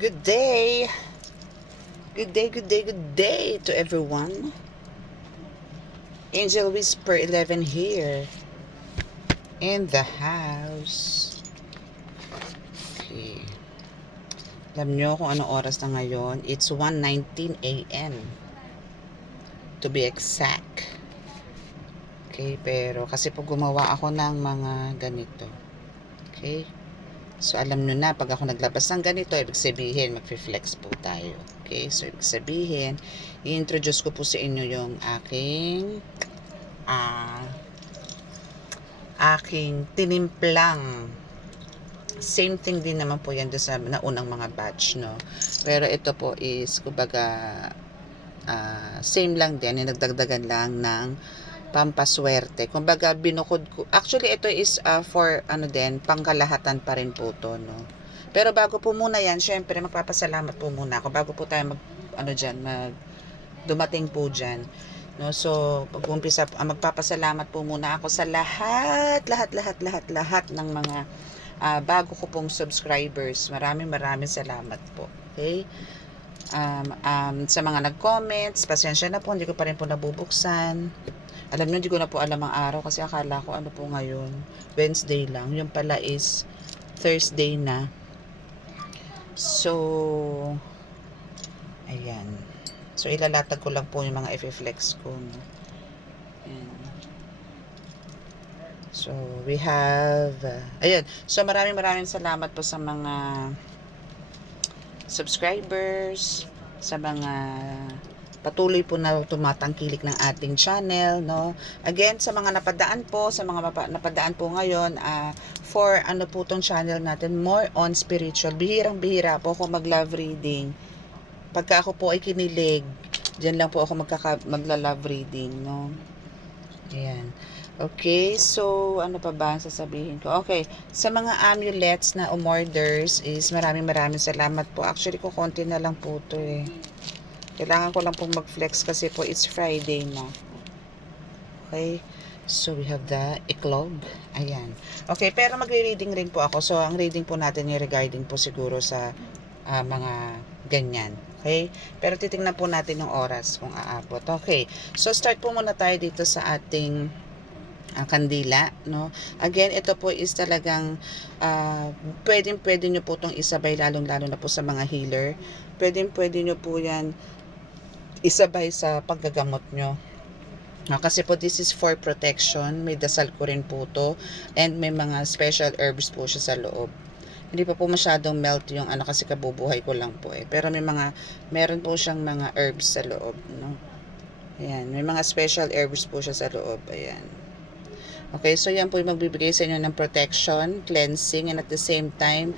Good day. Good day, good day, good day to everyone. Angel Whisper 11 here in the house. Okay. Alam nyo kung anong oras na ngayon? It's 1:19 a.m. to be exact. Okay, pero kasi po gumawa ako ng mga ganito. Okay? So, alam nyo na, pag ako naglabas ng ganito, ibig sabihin, mag-flex po tayo. Okay? So, ibig sabihin, i-introduce ko po sa inyo yung aking tinimplang. Same thing din naman po yan doon sa naunang mga batch, no? Pero ito po is, kumbaga, same lang din, nagdagdagan lang ng pampaswerte. Kumbaga, binukod ko. Actually, ito is for, pangkalahatan pa rin po to, no? Pero bago po muna yan, syempre, magpapasalamat po muna ako. Bago po tayo dumating po dyan. No, so, pag-umpisa, magpapasalamat po muna ako sa lahat ng mga bago ko pong subscribers. Maraming salamat po. Okay? Sa mga nag-comments, pasensya na po, hindi ko pa rin po nabubuksan. Alam nyo, hindi ko na po alam ang araw kasi akala ko ano po ngayon, Wednesday lang. Yung pala is Thursday na. So, ayan. So, ilalatag ko lang po yung mga F-flex ko. No? Ayan. So, we have, ayun. So, maraming salamat po sa mga subscribers, sa mga patuloy po na tumatangkilik ng ating channel, no? Again, sa mga napadaan po, sa mga napadaan po ngayon, for ano po tong channel natin, more on spiritual. Bihirang-bihira po ako mag-love reading. Pagka ako po ay kinilig, dyan lang po ako magla-love reading, no? Ayan. Okay, so ano pa ba ang sasabihin ko? Okay, sa mga amulets na umorders is maraming salamat po. Actually, konti na lang po to eh. Kailangan ko lang pong mag-flex kasi po it's Friday na. Okay, so we have the iklog. Ayan. Okay, pero magre-reading rin po ako. So, ang reading po natin ay regarding po siguro sa mga ganyan. Okay? Pero titingnan po natin yung oras kung aabot. Okay. So, start po muna tayo dito sa ating kandila, no? Again, ito po is talagang pwede nyo po itong isabay, lalong-lalo na po sa mga healer. Pwede nyo po yan isabay sa paggagamot nyo. Kasi po this is for protection. May dasal ko rin po to. And may mga special herbs po siya sa loob. Hindi pa po masyadong melt yung kasi kabubuhay ko lang po eh. Pero meron po siyang mga herbs sa loob, no? Ayan, may mga special herbs po siya sa loob. Ayan. Okay, so yan po yung magbibigay sa inyo ng protection, cleansing, and at the same time,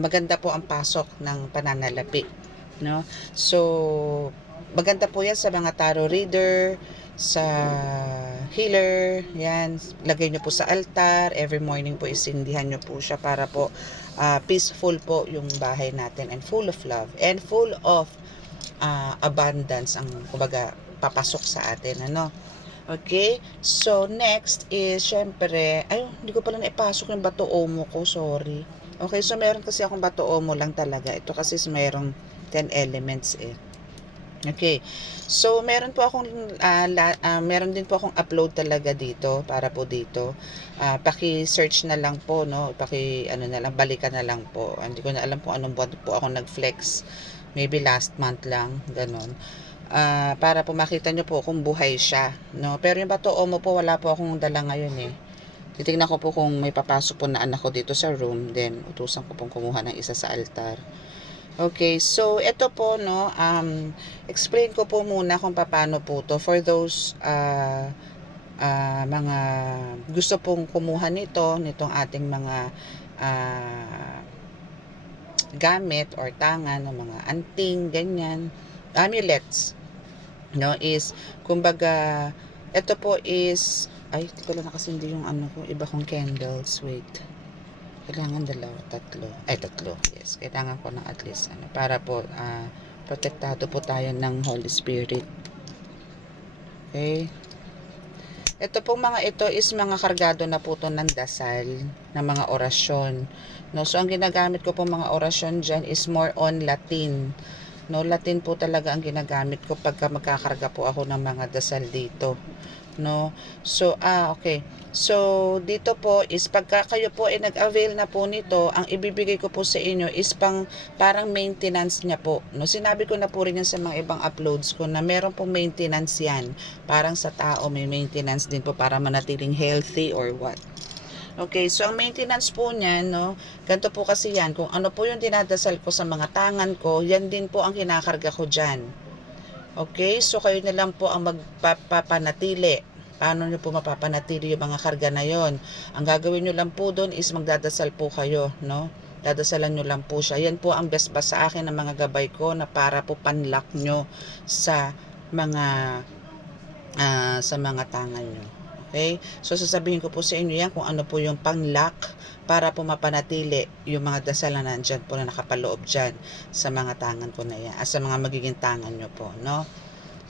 maganda po ang pasok ng pananalapi, no? So, maganda po yan sa mga tarot reader, sa healer, yan, lagay nyo po sa altar, every morning po isindihan nyo po siya para po peaceful po yung bahay natin and full of love and full of abundance ang kumbaga papasok sa atin, ano? Okay, so next is syempre, hindi ko pala naipasok yung bato omo ko, sorry. Okay, so meron kasi akong bato omo lang talaga. Ito kasi merong 10 elements eh. Okay. So, meron din po akong upload talaga dito, para po dito. Paki-search na lang po, no? Balikan na lang po. Hindi ko na alam kung anong buwan po ako nag-flex. Maybe last month lang, ganun. Para po makita nyo po kung buhay siya, no? Pero yung bato omo po, wala po akong dala ngayon eh. Titignan ko po kung may papasok po na anak ko dito sa room, then utusan ko pong kumuha ng isa sa altar. Okay, so ito po, no, explain ko po muna kung paano po to for those mga gusto pong kumuha nitong ating mga gamit or tangan ng mga anting, ganyan, amulets, no, is kumbaga ito po is hindi ko lang nakasindi yung iba kong candles, wait. Kailangan tatlo. Yes, kailangan ko ng at least para po protektado po tayo ng Holy Spirit. Okay? Ito pong mga ito is mga kargado na po to ng dasal, ng mga orasyon. No, so ang ginagamit ko pong mga orasyon dyan is more on Latin. No, Latin po talaga ang ginagamit ko pagka magkakarga po ako ng mga dasal dito. No, so okay, so dito po is pagka kayo po ay nag-avail na po nito, ang ibibigay ko po sa inyo is parang maintenance niya po. No, sinabi ko na po rin yan sa mga ibang uploads ko na meron pong maintenance yan, parang sa tao may maintenance din po para manatiling healthy or what. Okay, so ang maintenance po niyan, no, ganito po kasi yan, kung ano po yung dinadasal ko sa mga tangan ko, yan din po ang kinakarga ko dyan. Okay, so kayo na lang po ang magpapanatili. Paano nyo po mapapanatili yung mga karga na yon? Ang gagawin nyo lang po doon is magdadasal po kayo, no? Dadasalan nyo lang po siya. Yan po ang best ba sa akin ng mga gabay ko na para po panlock nyo sa mga tangan nyo. Okay? So sasabihin ko po sa inyo yan kung ano po yung pang-lock para po mapanatili yung mga dasal na nandyan po na nakapaloob dyan sa mga tangan ko na yan, sa mga magiging tangan nyo po, no?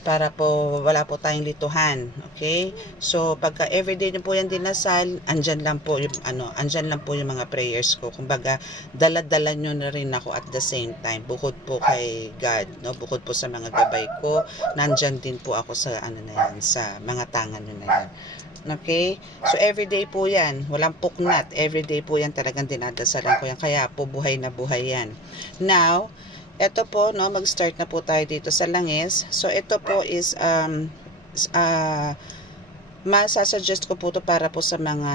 Para po wala po tayong lituhan. Okay? So pagka everyday nyo po yan dinasal, andyan lang po yung andyan lang po yung mga prayers ko. Kumbaga, dala-dala nyo na rin ako at the same time. Bukod po kay God, no? Bukod po sa mga gabay ko, nandyan din po ako sa na yan, sa mga tangan nyo na yan. Okay? So, everyday po yan. Walang puknat. Everyday po yan talagang dinadasalan ko yan. Kaya po, buhay na buhay yan. Now, ito po, no, mag-start na po tayo dito sa langis. So, ito po is, masasuggest ko po to para po sa mga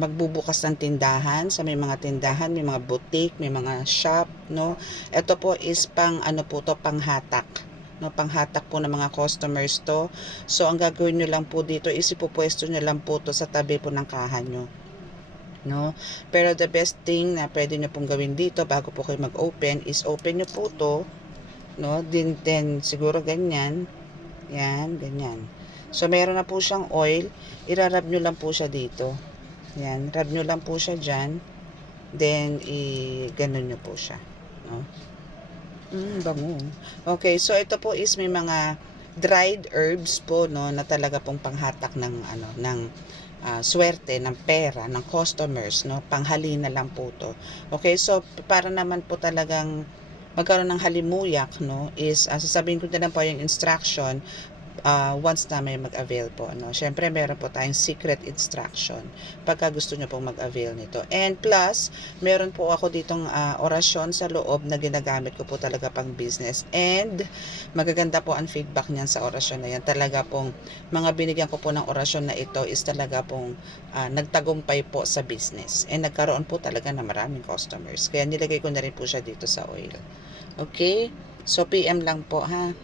magbubukas ng tindahan, sa may mga tindahan, may mga boutique, may mga shop, no. Ito po is pang, po to, panghatak. No, panghatak po ng mga customers to. So, ang gagawin nyo lang po dito is ipupwesto nyo lang po to sa tabi po ng kahan nyo. No? Pero the best thing na pwede nyo pong gawin dito bago po kayo mag-open is open nyo po to. No? Then siguro ganyan. Yan, ganyan. So, meron na po siyang oil. Irarab nyo lang po siya dito. Yan, rub nyo lang po siya dyan. Then, ganon nyo po siya. No? Bango. Okay, so ito po is may mga dried herbs po, no, na talaga pong panghatak ng swerte, ng pera, ng customers, no, panghalina lang po to. Okay, so para naman po talagang magkaroon ng halimuyak, no, is sasabihin ko na lang po yung instruction once na may mag-avail po, no. Syempre meron po tayong secret instruction pagka gusto nyo pong mag-avail nito. And plus, meron po ako ditong orasyon sa loob na ginagamit ko po talaga pang business. And magaganda po ang feedback niyan sa orasyon na yan. Talaga pong mga binigyan ko po ng orasyon na ito is talaga pong nagtagumpay po sa business. And nagkaroon po talaga na maraming customers. Kaya nilagay ko na rin po siya dito sa oil. Okay? So PM lang po, ha.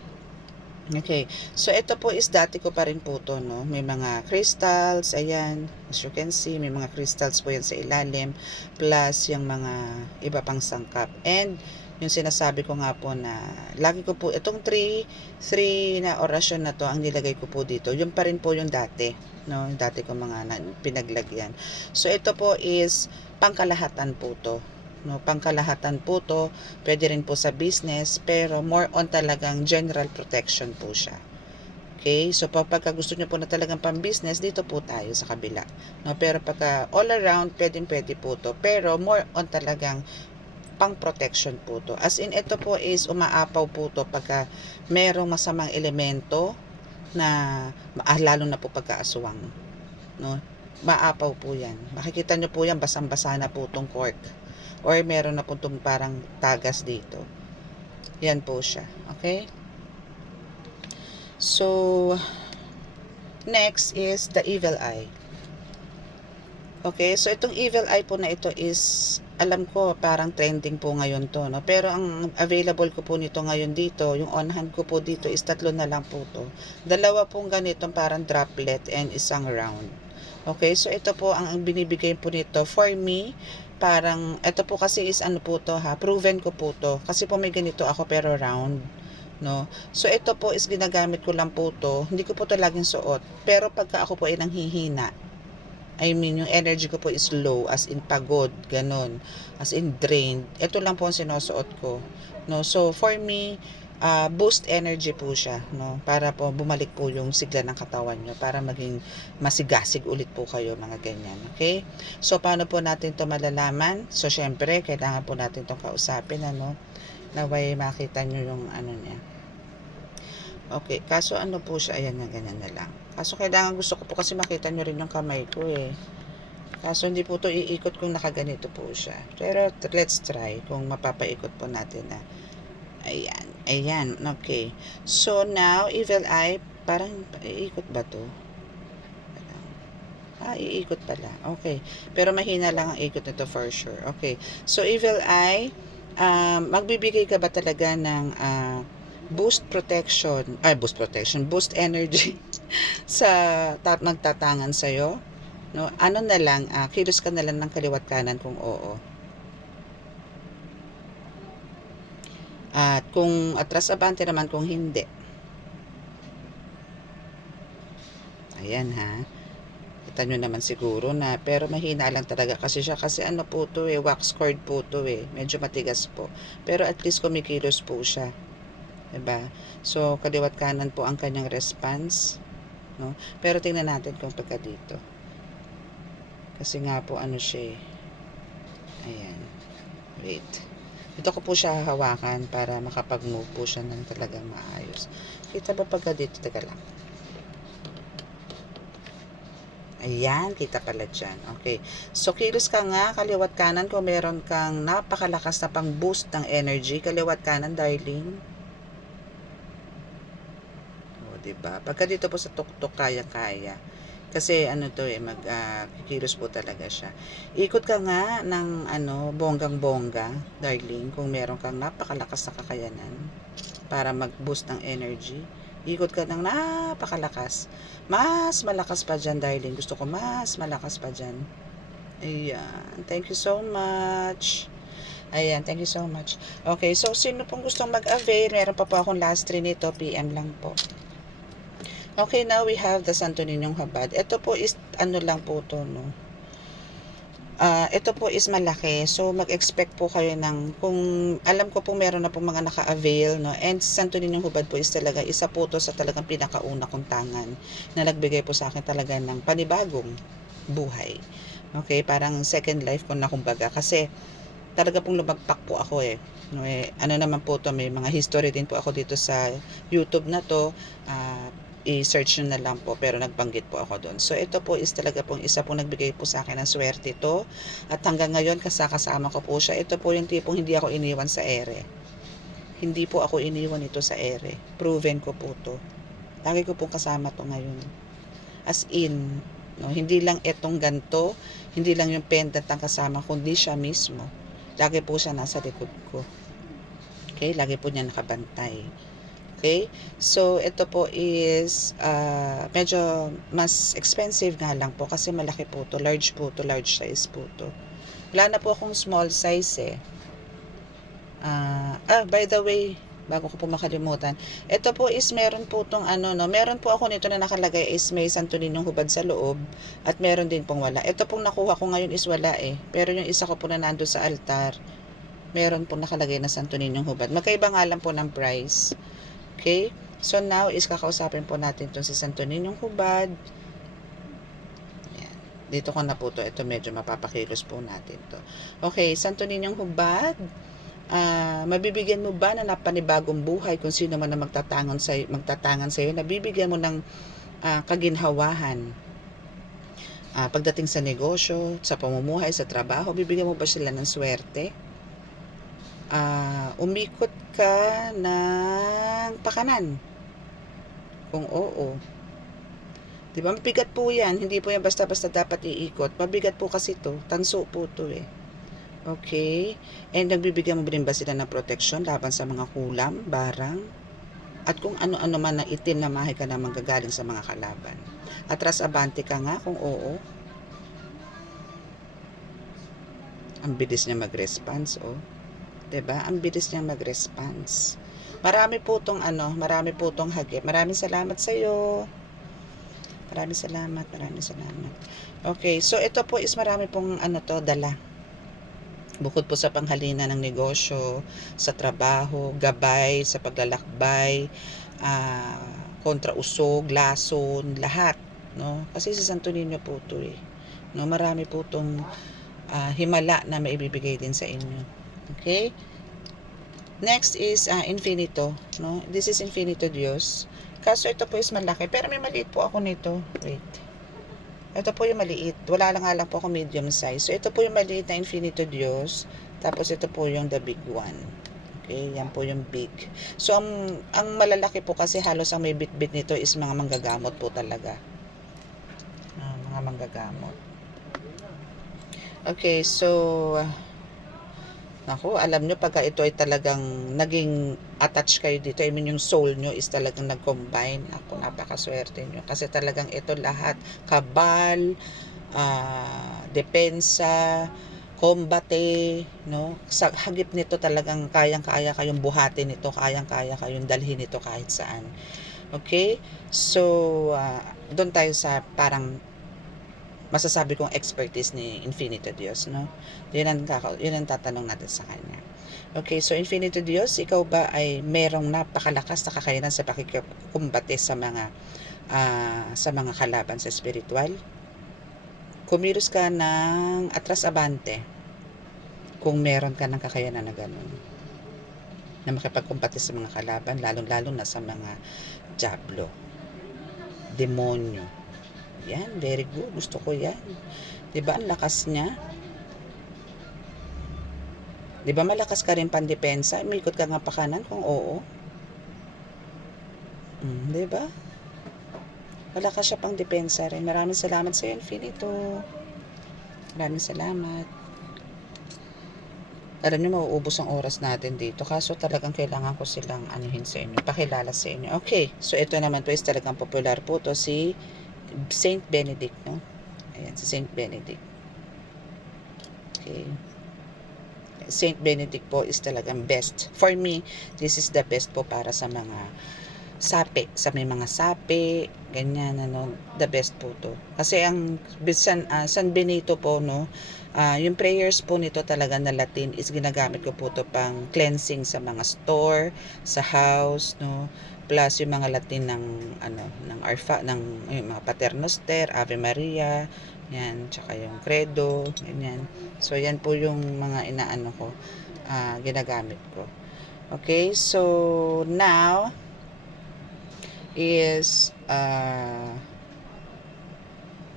Okay, so ito po is dati ko pa rin po to, no? May mga crystals, ayan, as you can see, may mga crystals po yan sa ilalim, plus yung mga iba pang sangkap. And yung sinasabi ko nga po na lagi ko po, itong 3 na orasyon na to, ang nilagay ko po dito, yung pa rin po yung dati, no? Yung dati ko mga pinaglagyan. So ito po is pangkalahatan po to. No, pangkalahatan po to, pwede rin po sa business, pero more on talagang general protection po siya. Okay, so pagka gusto nyo po na talagang pang business, dito po tayo sa kabila. No, pero pagka all around, pwede po to, pero more on talagang pang protection po to. As in, ito po is umaapaw po to pagka merong masamang elemento na lalo na po pagka-aswang. No, maapaw po yan. Makikita nyo po yan, basang-basa na po tong cork. Or meron na po itong parang tagas dito. Yan po siya. Okay? So, next is the evil eye. Okay? So, itong evil eye po na ito is, alam ko, parang trending po ngayon to, no? Pero ang available ko po nito ngayon dito, yung on hand ko po dito is 3 na lang po to. 2 pong ganitong parang droplet and isang round. Okay? So, ito po ang binibigay po nito for me. Parang, ito po kasi is po to, ha, proven ko po to. Kasi po may ganito ako pero round, no. So, ito po is ginagamit ko lang po to. Hindi ko po to laging suot. Pero pagka ako po ay nanghihina, I mean, yung energy ko po is low, as in pagod, ganon, as in drained. Ito lang po ang sinusuot ko, no. So, for me, boost energy po siya, no? Para po bumalik po yung sigla ng katawan nyo, para maging masigasig ulit po kayo, mga ganyan, okay? So, paano po natin to malalaman? So, syempre, kailangan po natin tong kausapin, ano? Naway makita nyo yung ano niya. Okay, kaso ano po siya, ayan na, ganyan na lang. Kaso kailangan gusto ko po kasi makita nyo rin yung kamay ko eh. Kaso hindi po to iikot kung nakaganito po siya. Pero let's try kung mapapaikot po natin na. Ayan, ayan, okay. So now, evil eye, parang iikot ba to? Iikot pala. Okay. Pero mahina lang ang ikot nito for sure. Okay. So evil eye, magbibigay ka ba talaga ng boost protection, boost energy sa magtatangan sa'yo? No? Ano na lang, kilos ka na lang ng kaliwat kanan kung oo. At kung atras abante naman kung hindi. Ayan ha. Kita nyo naman siguro na, pero mahina lang talaga kasi siya. Kasi ano po to wax cord po to Medyo matigas po. Pero at least kumikilos po siya. Diba? So, kaliwat kanan po ang kanyang response. No? Pero tingnan natin kung pagka dito. Kasi nga po ano siya Ayan. Wait. Dito ko po siya hahawakan para makapag-move po siya ng talagang maayos. Kita ba pagka dito? Teka lang. Ayan, kita pala dyan. Okay. So, kilos ka nga, kaliwat kanan kung meron kang napakalakas na pang-boost ng energy. Kaliwat kanan, darling. O, diba? Pagka dito po sa tuktok, kaya-kaya. Kasi ano to kikilos po talaga siya. Ikot ka nga ng bonggang-bongga, darling, kung meron kang napakalakas na kakayanan para mag-boost ng energy. Ikot ka ng napakalakas. Mas malakas pa dyan, darling. Gusto ko mas malakas pa dyan. Ayan. Thank you so much. Ayan, thank you so much. Okay, so sino pong gustong mag-avail? Meron pa po akong last 3 nito. PM lang po. Okay, now we have the Santo Niñong Habad. Ito po is, ano lang po to, no? Ito po is malaki. So, mag-expect po kayo ng, kung alam ko po meron na po mga naka-avail, no? And Santo Niñong Hubad po is talaga, isa po to sa talagang pinakauna kong tangan na nagbigay po sa akin talaga ng panibagong buhay. Okay, parang second life ko na kumbaga. Kasi, talaga pong lumagpak po ako No, ano naman po to, may mga history din po ako dito sa YouTube na to. I-search nyo na lang po, pero nagbanggit po ako doon. So, ito po is talaga pong isa pong nagbigay po sa akin ng swerte to. At hanggang ngayon, kasama ko po siya. Ito po yung tipong hindi ako iniwan sa ere. Hindi po ako iniwan ito sa ere. Proven ko po to. Lagi ko pong kasama to ngayon. As in, no, hindi lang itong ganto, hindi lang yung pendant ang kasama, kundi siya mismo. Lagi po siya nasa likod ko. Okay, lagi po niya nakabantay. Okay? So, ito po is medyo mas expensive nga lang po kasi malaki po to. Large po to. Large size po to. Wala na po akong small size by the way, bago ko po makalimutan. Ito po is meron po tong meron po ako nito na nakalagay is may Santo Niñong Hubad sa loob at meron din pong wala. Ito pong nakuha ko ngayon is wala Pero yung isa ko po na nando sa altar, meron po nakalagay na Santo Niñong Hubad. Magkaiba nga lang po ng price. Okay? So, now is kakausapin po natin itong si Santo Niñong Hubad. Ayan. Dito ko na po to. Ito medyo mapapakilos po natin to. Okay, Santo Niñong Hubad. Mabibigyan mo ba na napanibagong buhay kung sino man na magtatangan sa'yo? Nabibigyan mo ng kaginhawahan. Pagdating sa negosyo, sa pamumuhay, sa trabaho, bibigyan mo ba sila ng swerte? Umikot ka ng pakanan. Kung oo. Diba? Mabigat po yan. Hindi po yan basta-basta dapat iikot. Mabigat po kasi to. Tanso po to Okay? And nagbibigyan mo rin ba sila ng protection laban sa mga kulam, barang? At kung ano-ano man na itim na mahi ka na manggagaling sa mga kalaban. Atras abante ka nga kung oo. Ang bilis niya mag-response, Diba? Ang bilis niyang mag-response. Marami po tong hagip. Maraming salamat sa iyo. Maraming salamat. Okay, so ito po is marami pong dala. Bukod po sa panghalina ng negosyo, sa trabaho, gabay, sa paglalakbay, kontra usog, lason, lahat, no? Kasi si Santo Niño po 'to eh. No, marami po 'tong himala na maibibigay din sa inyo. Okay? Next is Infinito, no? This is Infinito Dios. Kaso ito po is malaki, pero may maliit po ako nito. Wait. Ito po yung maliit. Wala lang nga lang po ako medium size. So ito po yung maliit na Infinito Dios. Tapos ito po yung the big one. Okay, yan po yung big. So ang malalaki po kasi halos ang may bit-bit nito is mga manggagamot po talaga. Mga manggagamot. Okay, so naku, alam nyo pagka ito ay talagang naging attach kayo dito, I mean yung soul nyo is talagang nag-combine. Ako, napakaswerte nyo. Kasi talagang ito lahat, kabal, depensa, kombate, no? Sa hagip nito talagang kayang-kaya kayong buhatin ito, kayang-kaya kayong dalhin ito kahit saan. Okay? So, doon tayo sa parang masasabi kong expertise ni Infinito Dios, no? Yun ang tatanong natin sa kanya. Okay, so Infinito Dios, ikaw ba ay merong napakalakas na kakayanan sa pakikumbate sa mga kalaban sa spiritual? Kumilos ka ng atras abante kung meron ka ng kakayanan na ganun, na makipagkumbate sa mga kalaban, lalong-lalo na sa mga diablo, demonyo. Yan, very good. Gusto ko yan. Diba, ang lakas niya? Diba, malakas ka rin pandepensa? Umikot ka nga pa kanan kung oo. Diba? Malakas siya pang depensa rin. Maraming salamat sa Infinito. Maraming salamat. Alam niyo, mauubos ang oras natin dito. Kaso talagang kailangan ko silang anuhin sa inyo. Pakilala sa inyo. Okay. So, ito naman po is talagang popular po to si Saint Benedict, no? Ayan, si Saint Benedict. Okay. Saint Benedict po is talagang best. For me, this is the best po para sa mga sapi. Sa may mga sapi, ganyan, ano, the best po to. Kasi ang San Benito po, no, yung prayers po nito talaga na Latin is ginagamit ko po to pang cleansing sa mga store, sa house, no, plus yung mga Latin ng yung mga Paternoster, Ave Maria, yan, tsaka yung Credo, ganyan. So yan po yung mga inaano ko, ginagamit ko. Okay, so now is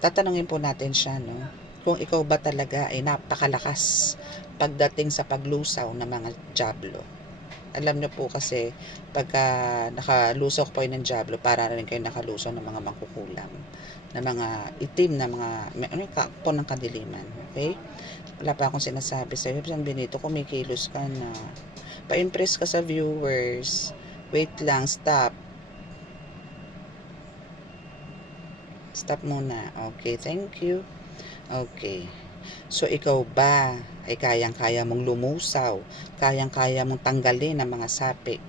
tatanungin po natin siya, no, kung ikaw ba talaga ay napakalakas pagdating sa paglusaw ng mga diablo. Alam niyo po kasi pagka nakalusaw po kayo ng diablo, para rin kayo nakalusaw ng mga mangkukulam, na mga itim na mga kakpo ng kadiliman. Okay? Wala pa akong sinasabi sa iyo. San Benito, kumikilos ka na. Pa-impress ka sa viewers. Wait lang, stop. Stop muna. Okay, thank you. Okay. So, ikaw ba ay kayang-kaya mong lumusaw, kayang-kaya mong tanggalin ang mga sapi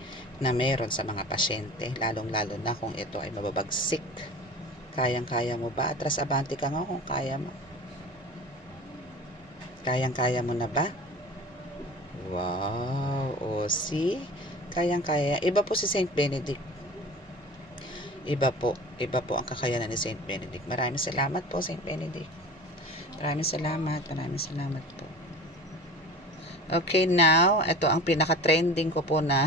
na meron sa mga pasyente, lalong-lalo na kung ito ay mababagsik? Kayang-kaya mo ba? Atras abante ka nga kung kaya mo. Kayang-kaya mo na ba? Wow! O, see? Kayang-kaya. Iba po si Saint Benedict. Iba po ang kakayanan ni Saint Benedict. Maraming salamat po, Saint Benedict. Maraming salamat po. Okay, now, ito ang pinaka-trending ko po na,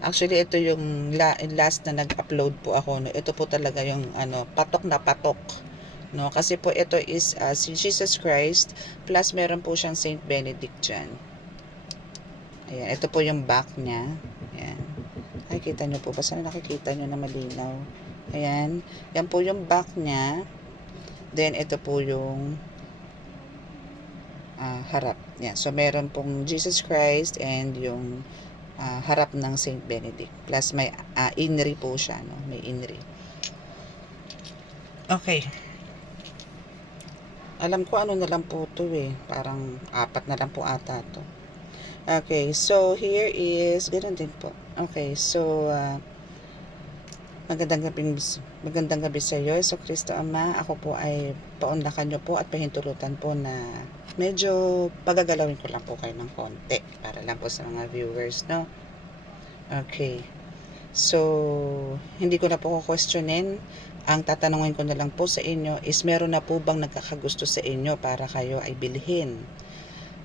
actually, ito yung last na nag-upload po ako. No? Ito po talaga yung, patok na patok. No? Kasi po, ito is si Jesus Christ, plus meron po siyang Saint Benedict dyan. Ayan, ito po yung back niya. Ayan. Nakikita nyo po ba? Sana nakikita nyo na malinaw. Ayan. Yan po yung back niya. Then, ito po yung harap. Yan. So, meron pong Jesus Christ and yung harap ng Saint Benedict. Plus, may inri po siya. No? May inri. Okay. Alam ko ano na lang po to eh. Parang 4 na lang po ata to. Okay. So, here is, ganoon din po. Okay. So, magandang gabi sa iyo, So Kristo Ama. Ako po ay paunlakan nyo po at pahintulutan po na medyo pagagalawin ko lang po kayo ng konti para lang po sa mga viewers, no? Okay. So, hindi ko na po questionin. Ang tatanungin ko na lang po sa inyo is meron na po bang nagkakagusto sa inyo para kayo ay bilhin?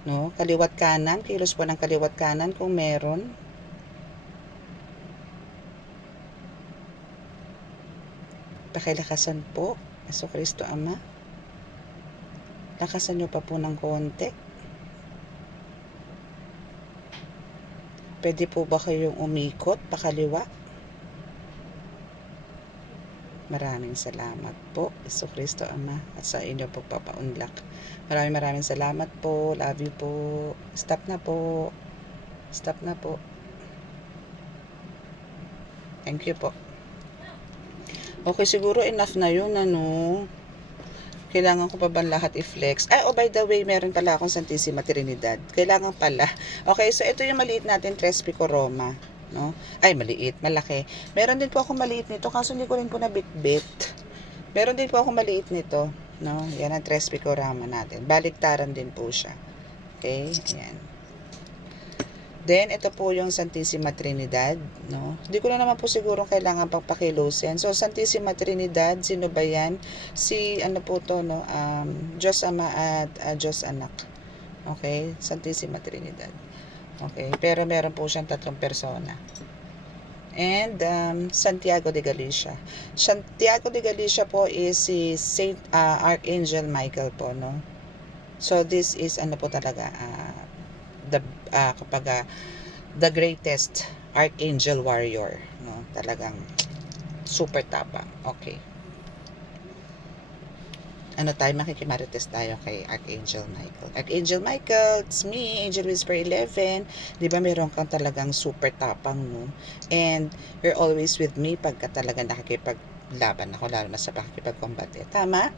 No? Kaliwat kanan, kilos po ng kaliwat kanan kung meron. Pakilakasan po, Hesus Kristo Ama. Lakasan nyo pa po ng konti. Pwede po ba kayong umikot pakaliwa? Maraming salamat po, Hesus Kristo Ama, at sa inyo po papaunlak. Maraming salamat po. Love you po. Stop na po. Stop na po. Thank you po. Okay, siguro enough na yun, ano. Kailangan ko pa ba lahat i-flex? Ay, oh, by the way, meron pala akong Santissima Trinidad. Kailangan pala. Okay, so ito yung maliit natin, Tres Pico Roma. No? Ay, maliit, malaki. Meron din po ako maliit nito, kaso hindi ko rin po nabitbit. Meron din po ako maliit nito. No? Yan ang Tres Pico Roma natin. Baliktaran din po siya. Okay, ayan. Then, ito po yung Santissima Trinidad, no? Hindi ko na naman po siguro kailangan pang pakilusin. So, Santissima Trinidad, sino ba yan? Si, ano po to, no? Diyos Ama at Diyos Anak. Okay? Santissima Trinidad. Okay? Pero meron po siyang 3 persona. And, Santiago de Galicia. Santiago de Galicia po is si Saint Archangel Michael po, no? So, this is, ano po talaga, the greatest archangel warrior, no? Talagang super tapang. Okay, ano tayo, makikimarites tayo kay Archangel Michael. Archangel Michael, it's me, Angel Whisper 11. Di ba meron kang talagang super tapang, no? And you're always with me pagka talaga nakikipaglaban ako, lalo na sa pakikipagkombate. Tama?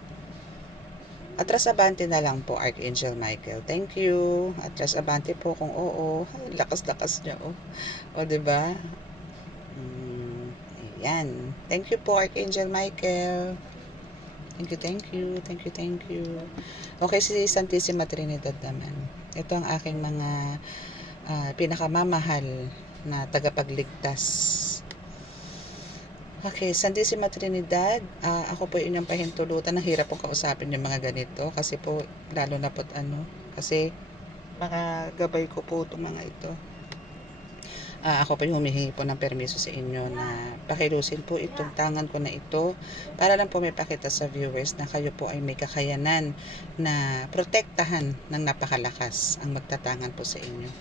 Atras abante na lang po, Archangel Michael. Thank you. Atras abante po kung oo. Lakas-lakas niya, oh. O, diba? Ayan. Thank you po, Archangel Michael. Thank you. Okay, si Santissima Trinidad naman. Ito ang aking mga pinakamamahal na tagapagligtas. Okay, Santissima Trinidad, ako po inyong pahintulutan. Nahirap pong kausapin yung mga ganito kasi po, lalo na po kasi mga gabay ko po itong mga ito. Ako po yung humihingi po ng permiso sa inyo na pakilusin po itong tangan ko na ito para lang po may pakita sa viewers na kayo po ay may kakayanan na protektahan ng napakalakas ang magtatangan po sa inyo.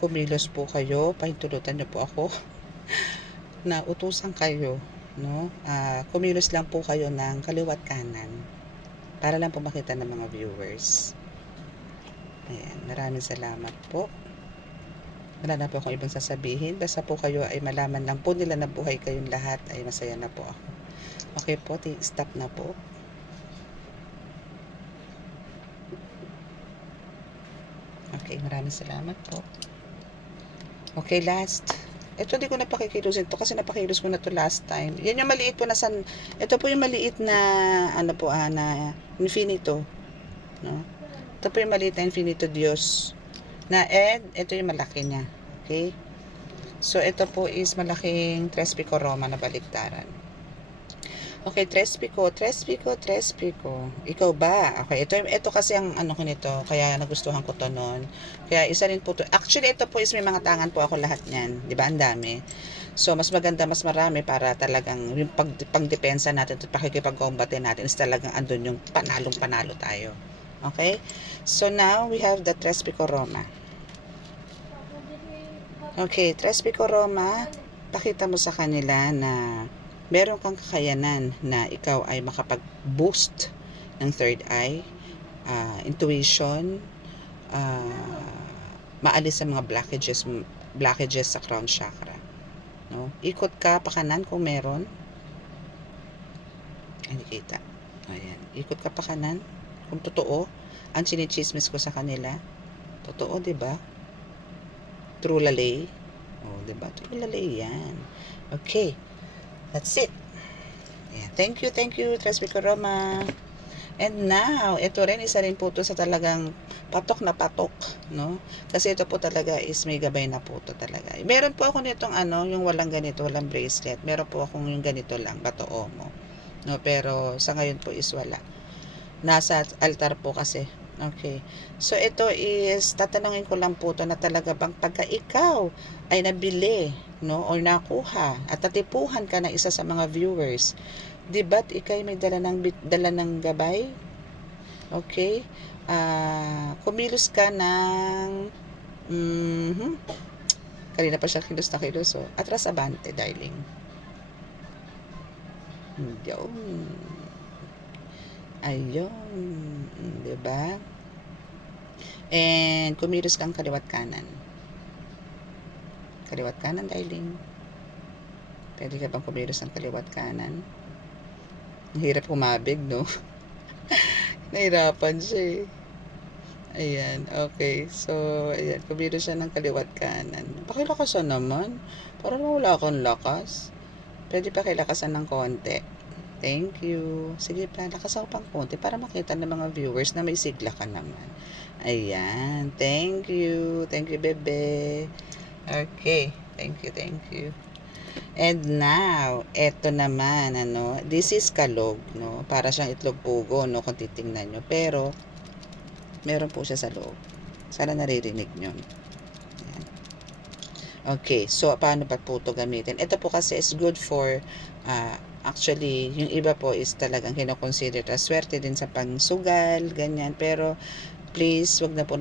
Kumilos po kayo, pahintulutan niyo po ako na utusan kayo, no? Kumilos lang po kayo ng kaliwat kanan para lang po makita ng mga viewers. Ayan, maraming salamat po. Wala na po akong ibang sasabihin. Basta po kayo ay malaman lang po nila na buhay kayong lahat, ay masaya na po ako. Okay po, stop na po. Okay, maraming salamat po. Okay, last. Ito di ko na pakikilusin to kasi napakilos ko na to last time. Yan yung maliit po na ito po yung maliit na ano po na infinito, no? Ito po yung maliit na infinito Diyos na ito yung malaki niya. Okay? So ito po is malaking Tres Pico Roma na baliktaran. Okay, Tres Pico. Ikaw ba? Okay, ito kasi ang ano ko nito, kaya nagustuhan ko to noon. Kaya isa rin po to. Actually, ito po is may mga tangan po ako lahat niyan. Di ba? Ang dami. So, mas maganda, mas marami para talagang yung pangdepensa natin at pakikipag-combate natin is talagang andun yung panalong-panalo tayo. Okay? So, now, we have the Tres Pico Roma. Okay, Tres Pico Roma, pakita mo sa kanila na meron kang kakayanan na ikaw ay makapag-boost ng third eye, intuition, maalis sa mga blockages sa crown chakra. No? Ikot ka pa kanan kung meron. Hindi kita. Ayan. Ikot ka pa kanan. Kung totoo, ang chinichismis ko sa kanila, totoo, di ba? True lalay. Oh, di ba? True lalay yan. Okay. That's it. Yeah. Thank you, Tres Pico Roma. And now, ito rin, isa rin po to sa talagang patok na patok, no? Kasi ito po talaga is may gabay na po to talaga. Meron po ako nitong ano, yung walang ganito, walang bracelet. Meron po akong yung ganito lang, bato omo. No, pero sa ngayon po is wala. Nasa altar po kasi. Okay. So, ito is, tatanungin ko lang po to na talaga bang pagka ikaw ay nabili, no, or nakuha, at tatipuhan ka ng isa sa mga viewers, di ba't ikay may dala ng gabay? Okay? Kumilos ka ng, kanina pa siya kilos na kilos, oh. Atras abante, darling. Yun. Ayun. Diba? And, kumilos kang kaliwat kanan. Kaliwat kanan, darling. Pwede ka bang kumilos ng kaliwat kanan? Ang hirap humabig, no? Nahirapan siya eh. Ayan, okay. So, ayan, kumilos siya ng kaliwat kanan. Pakilakasan naman. Para wala akong lakas. Pwede pakilakasan ng konti. Thank you. Sige pa, lakas ako pang konti para makita ng mga viewers na may sigla ka naman. Ayan, thank you. Thank you, bebe. Okay, thank you, thank you. And now, eto naman, ano, this is kalog, no? Para siyang itlog pugo, no? Kung titingnan nyo. Pero, meron po siya sa loob. Sana naririnig nyo. Ayan. Okay, so, paano pa po ito gamitin? Ito po kasi is good for, actually, yung iba po is talagang kinoconsider as swerte din sa pangsugal, ganyan. Pero, please, wag na po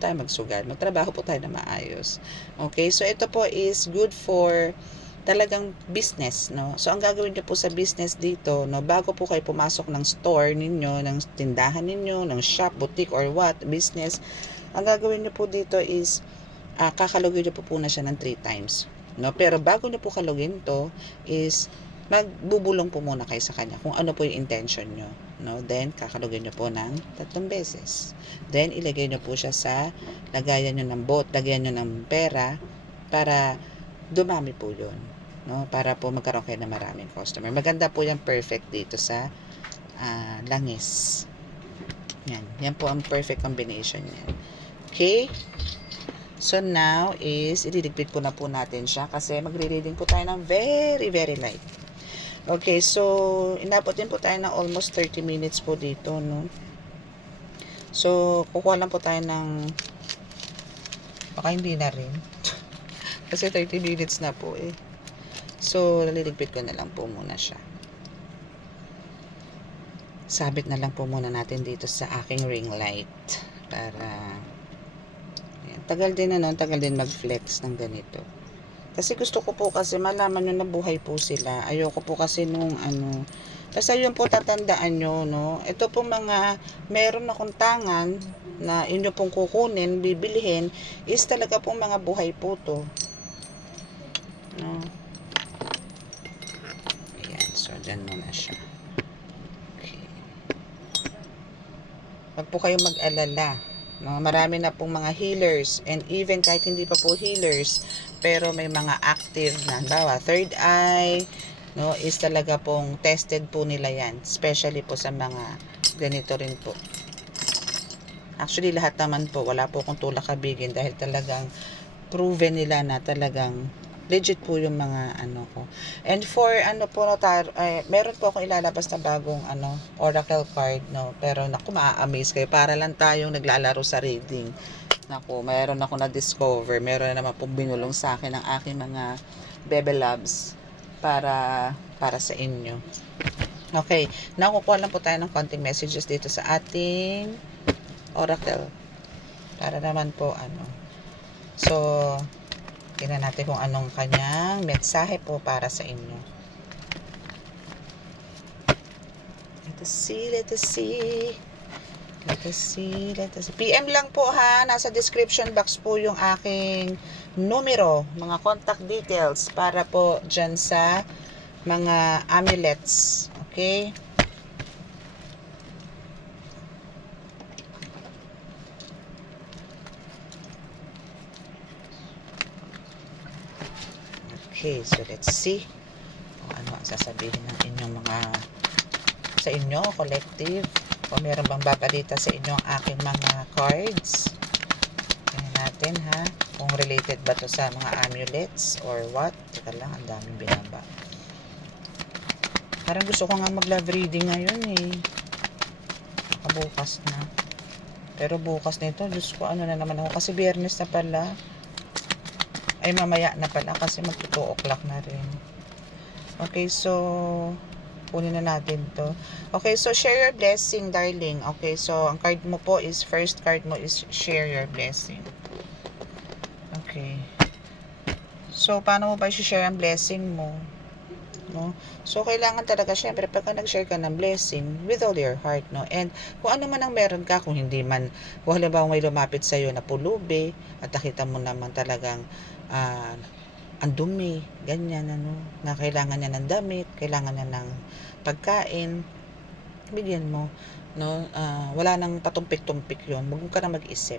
tayo magsugal. Magtrabaho po tayo na maayos. Okay, so ito po is good for talagang business, no? So, ang gagawin nyo po sa business dito, no, bago po kayo pumasok ng store ninyo, ng tindahan ninyo, ng shop, boutique, or what, business, ang gagawin nyo po dito is, kakalugin nyo po na siya ng 3 times, no? Pero bago nyo po kalugin to, is, magbubulong po muna kayo sa kanya kung ano po yung intention nyo, no? Then, kakalugin nyo po ng 3 beses. Then, ilagay nyo po siya sa lagayan nyo ng bot, lagayan nyo ng pera, para dumami po yun, no? Para po magkaroon kayo ng maraming customer. Maganda po yung perfect dito sa langis. Yan po ang perfect combination niyan. Okay? So now is, idiligpit po natin siya kasi magre-reading po tayo ng very, very light. Okay, so inabot din po tayo ng almost 30 minutes po dito, no? So, kukuha lang po tayo ng, baka hindi na rin. Kasi 30 minutes na po eh. So, naliligpit ko na lang po muna siya. Sabit na lang po muna natin dito sa aking ring light. Para, ayan. Tagal din mag-flex ng ganito. Kasi gusto ko po kasi malaman nyo na buhay po sila. Ayoko po kasi nung ano. Basta yun po tatandaan nyo, no? Ito po mga, meron akong tangan na inyo pong kukunin, bibilihin, is talaga pong mga buhay po to. No? Ayan, so dyan muna siya. Okay. Wag po kayong mag-alala. No, marami na pong mga healers, and even kahit hindi pa po healers, pero may mga active na, bawa third eye, no, is talaga pong tested po nila yan, especially po sa mga ganito rin po. Actually lahat naman po, wala po akong tulak kabigin dahil talagang proven nila na talagang legit po yung mga ano ko. And for ano po, meron po akong ilalabas na bagong oracle card, no. Pero naku, maa-amaze kayo. Para lang tayong naglalaro sa reading. Naku, meron ako na-discover. Meron na naman po binulong sa akin ng aking mga Bebe Loves para sa inyo. Okay, nakukuha lang po tayo ng konting messages dito sa ating oracle. Para naman po So, tingnan natin kung anong kanyang mensahe po para sa inyo. Let us see. PM lang po ha. Nasa description box po yung aking numero, mga contact details para po dyan sa mga amulets. Okay? Okay, so let's see kung ano ang sasabihin ng inyong mga, sa inyo, collective. kung meron bang babalita sa inyo ang aking mga cards. Tingnan natin ha, kung related ba to sa mga amulets or what. Teka lang, ang daming binaba. Parang gusto ko nga mag-love reading ngayon eh. Bukas na. Pero bukas nito, Diyos ko, ano na naman ako. Kasi biyernes na pala. Ay, mamaya na pala kasi mag 2 o'clock na rin. Okay, so kunin na natin to. Okay, so share your blessing, darling. Okay, so ang card mo po is, first card mo is share your blessing. Okay. So, paano mo ba i-share ang blessing mo? No? So, kailangan talaga, syempre, pagka nag-share ka ng blessing, with all your heart, no? And, kung ano man ang meron ka, kung hindi man, kung halimbawa may lumapit sa'yo na pulubi, at nakita mo naman talagang, ang dumi, ganyan, ano, na kailangan niya ng damit, kailangan niya ng pagkain, bigyan mo, no? Wala nang patumpik-tumpik yun, huwag ka na mag-isip.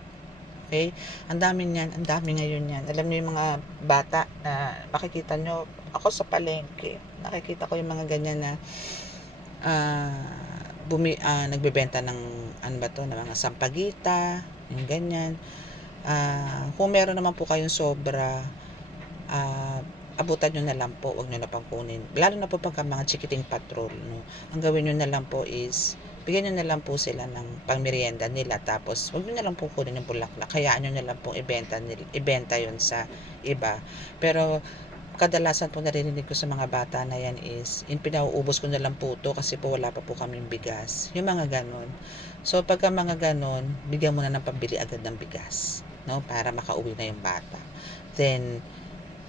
Okay? Ang dami niyan, ang dami ngayon yan. Alam niyo yung mga bata na makikita nyo, ako sa palengke, nakikita ko yung mga ganyan na nagbebenta ng ano ba to, ng mga sampagita, yung ganyan. Kung meron naman po kayong sobra, abutan nyo na lang po, wag nyo na pang kunin. Lalo na po pagka mga chikiting patrol, no? Ang gawin nyo na lang po is, bigyan nyo na lang po sila ng pangmerienda nila, tapos wag nyo na lang po kunin yung bulaklak, hayaan nyo na lang po ibenta yun sa iba. Pero kadalasan po narinig ko sa mga bata na yan is, pinauubos ko na lang po to kasi po wala pa po kaming bigas. Yung mga ganon. So pagka mga ganon, bigyan mo na ng pambili agad ng bigas, no? Para makauwi na yung bata. Then,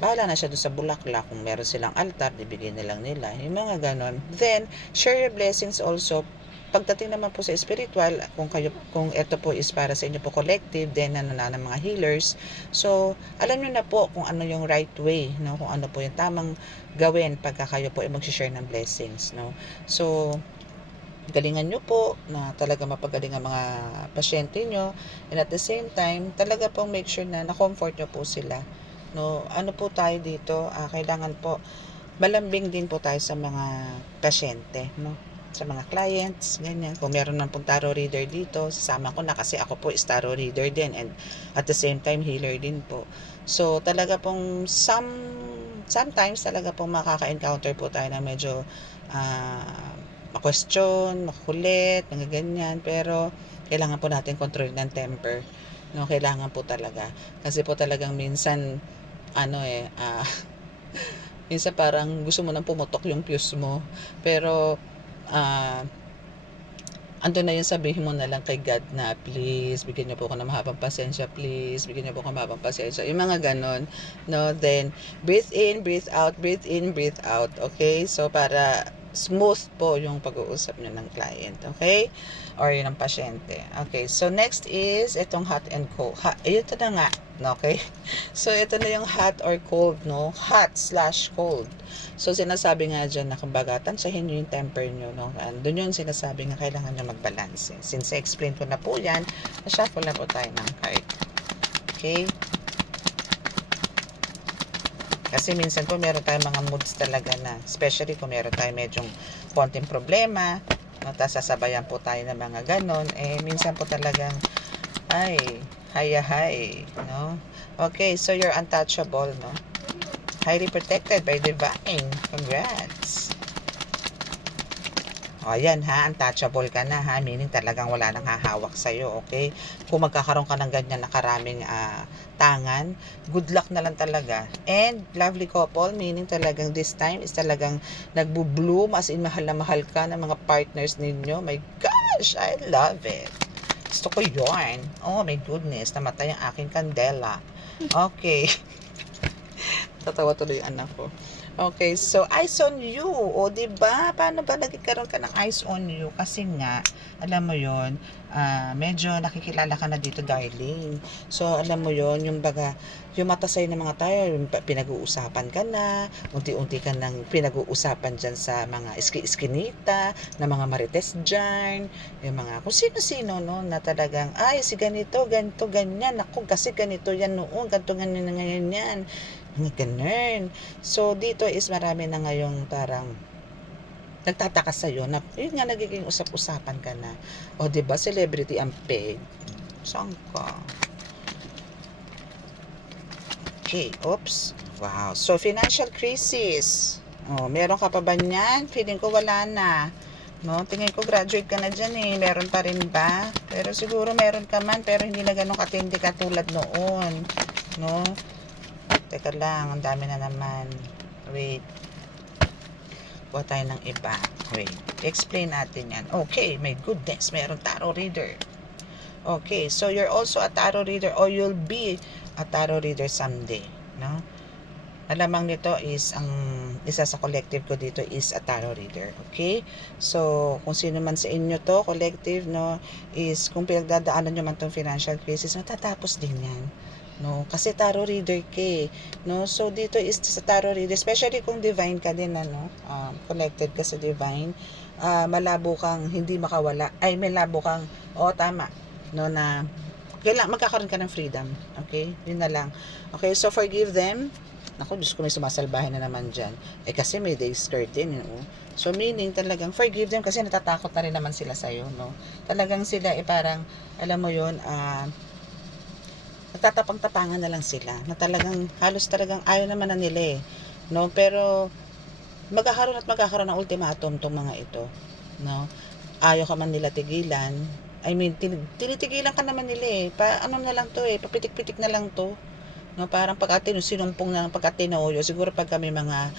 bahala na siya doon sa bulaklak. Kung meron silang altar, ibigay na lang nila. Yung mga ganon. Then, share your blessings also. Pagdating naman po sa spiritual, kung ito po is para sa inyo po collective, then ng mga healers. So, alam niyo na po kung ano yung right way, no? Kung ano po yung tamang gawin pagka kayo po ay mag-share ng blessings, no? So, galingan nyo po na talaga mapagaling ang mga pasyente nyo, and at the same time, talaga pong make sure na na-comfort nyo po sila, no? Ano po tayo dito, kailangan po malambing din po tayo sa mga pasyente, no? Sa mga clients, ganyan. Kung meron man pong tarot reader dito, sasama ko na kasi ako po is tarot reader din, and at the same time healer din po. So talaga pong sometimes talaga pong makaka-encounter po tayo na medyo ma-question, makulit, mga ganyan, pero kailangan po natin control ng temper, no? Kailangan po talaga kasi po talagang minsan minsan parang gusto mo nang pumutok yung fuse mo, pero ando na yun, sabihin mo na lang kay God na please, bigyan niyo po ako ng mahabang pasensya, please, bigyan niyo po ako ng mahabang pasensya, yung mga ganon, no? Then, breathe in, breathe out, breathe in, breathe out, okay? So, para smooth po yung pag-uusap niyo ng client, okay? Or yun ang pasyente. Okay, so next is itong hot and cold. Ito na nga, okay? So, ito na yung hot or cold, no? Hot/cold. So, sinasabi nga dyan na kumbaga, tansyahin nyo yung temper nyo, no? Doon yung sinasabi nga kailangan nyo mag-balance. Since I-explain ko na po yan, na-shuffle na po tayo ng card. Okay? Kasi minsan po meron tayong mga moods talaga na, especially kung meron tayong medyong konting problema, no? Tapos sasabayan po tayo ng mga ganon, minsan po talagang, hay, no? Okay, so you're untouchable, no? Highly protected by divine. Congrats. O, ayan ha, untouchable ka na ha, meaning talagang wala nang hahawak sa'yo, okay? Kung magkakaroon ka ng ganyan na karaming tangan, good luck na lang talaga. And lovely couple, meaning talagang this time is talagang nagbo-bloom, as in mahal na mahal ka ng mga partners ninyo. My gosh, I love it. Gusto ko yun. Oh my goodness, namatay ang aking kandela. Okay. Tatawa tuloy yung anak ko. Okay, so eyes on you. O, diba? Paano ba nagkakaroon ka ng eyes on you? Kasi nga, alam mo yon, medyo nakikilala ka na dito, darling. So, alam mo yon, yung baga, yung mata sa'yo ng mga tayo, pinag-uusapan ka na, unti-unti ka nang pinag-uusapan dyan sa mga iskinita, na mga marites dyan, yung mga kung sino-sino, no, na talagang, si ganito, ganyan, ako, kasi ganito yan noon, ganito ganyan na ngayon yan. Ganun. So, dito is marami na ngayong parang nagtataka sa'yo na, yun nga, nagiging usap-usapan ka na. O, diba, celebrity ang peg. Saan ka? Okay, oops. Wow. So, financial crisis. Oh, meron ka pa ba niyan? Feeling ko wala na. No, tingin ko graduate ka na dyan eh. Meron pa rin ba? Pero siguro meron ka man, pero hindi na ganun katindi katulad noon. No? Teka lang, ang dami na naman. Wait. Kuha tayo ng iba. Wait. Explain natin yan. Okay, my goodness. Meron tarot reader. Okay, so you're also a tarot reader or you'll be a tarot reader someday, no? Alamang nito is ang isa sa collective ko dito is a tarot reader, okay? So, kung sino man sa inyo to, collective, no, is kung pinagdadaanan nyo man tong financial crisis, matatapos din yan, no? Kasi tarot reader ka, no? So, dito is sa tarot reader, especially kung divine ka din, ano, connected ka sa divine, malabo kang hindi makawala, ay malabo kang, tama, no, na kailangan magkakaroon ka ng freedom, okay? Yun na lang. Okay, so forgive them. Naku, Diyos ko, may sumasalbahin na naman dyan. Kasi may day skirt din, you know? So meaning talagang forgive them kasi natatakot na rin naman sila sa'yo, no? Talagang sila parang, alam mo yun, nagtatapang-tapangan na lang sila, na talagang halos talagang ayaw naman na nila no? Pero magkakaroon ng ultimatum tong mga ito, no? Ayaw ka man nila tigilan, I mean, tinitigilan ka naman nila ano na lang to papitik-pitik na lang to. No, parang sinumpong na ng pagkatinoyo, siguro pag kami mga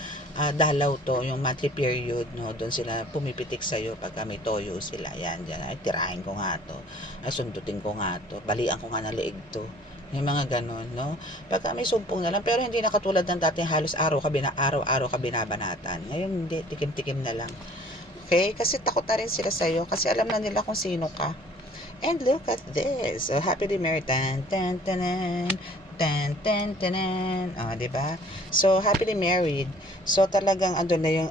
dalaw to, yung monthly period, no, doon sila pumipitik sa'yo pag kami toyo sila. Yan, ay tirahin ko nga to, ay sundutin ko nga to, balian ko nga ng leeg to. Yung mga ganon, no? Pag kami sumpong na lang, pero hindi na katulad ng dati, halos araw-araw ka binabanatan. Ngayon, hindi, tikim-tikim na lang. Okay? Kasi takot na rin sila sa'yo, kasi alam na nila kung sino ka. And look at this. So, happily married. Tan, tan, tanan. Tan, tan, tanan. Diba? So, happily married. So, talagang andun na yung,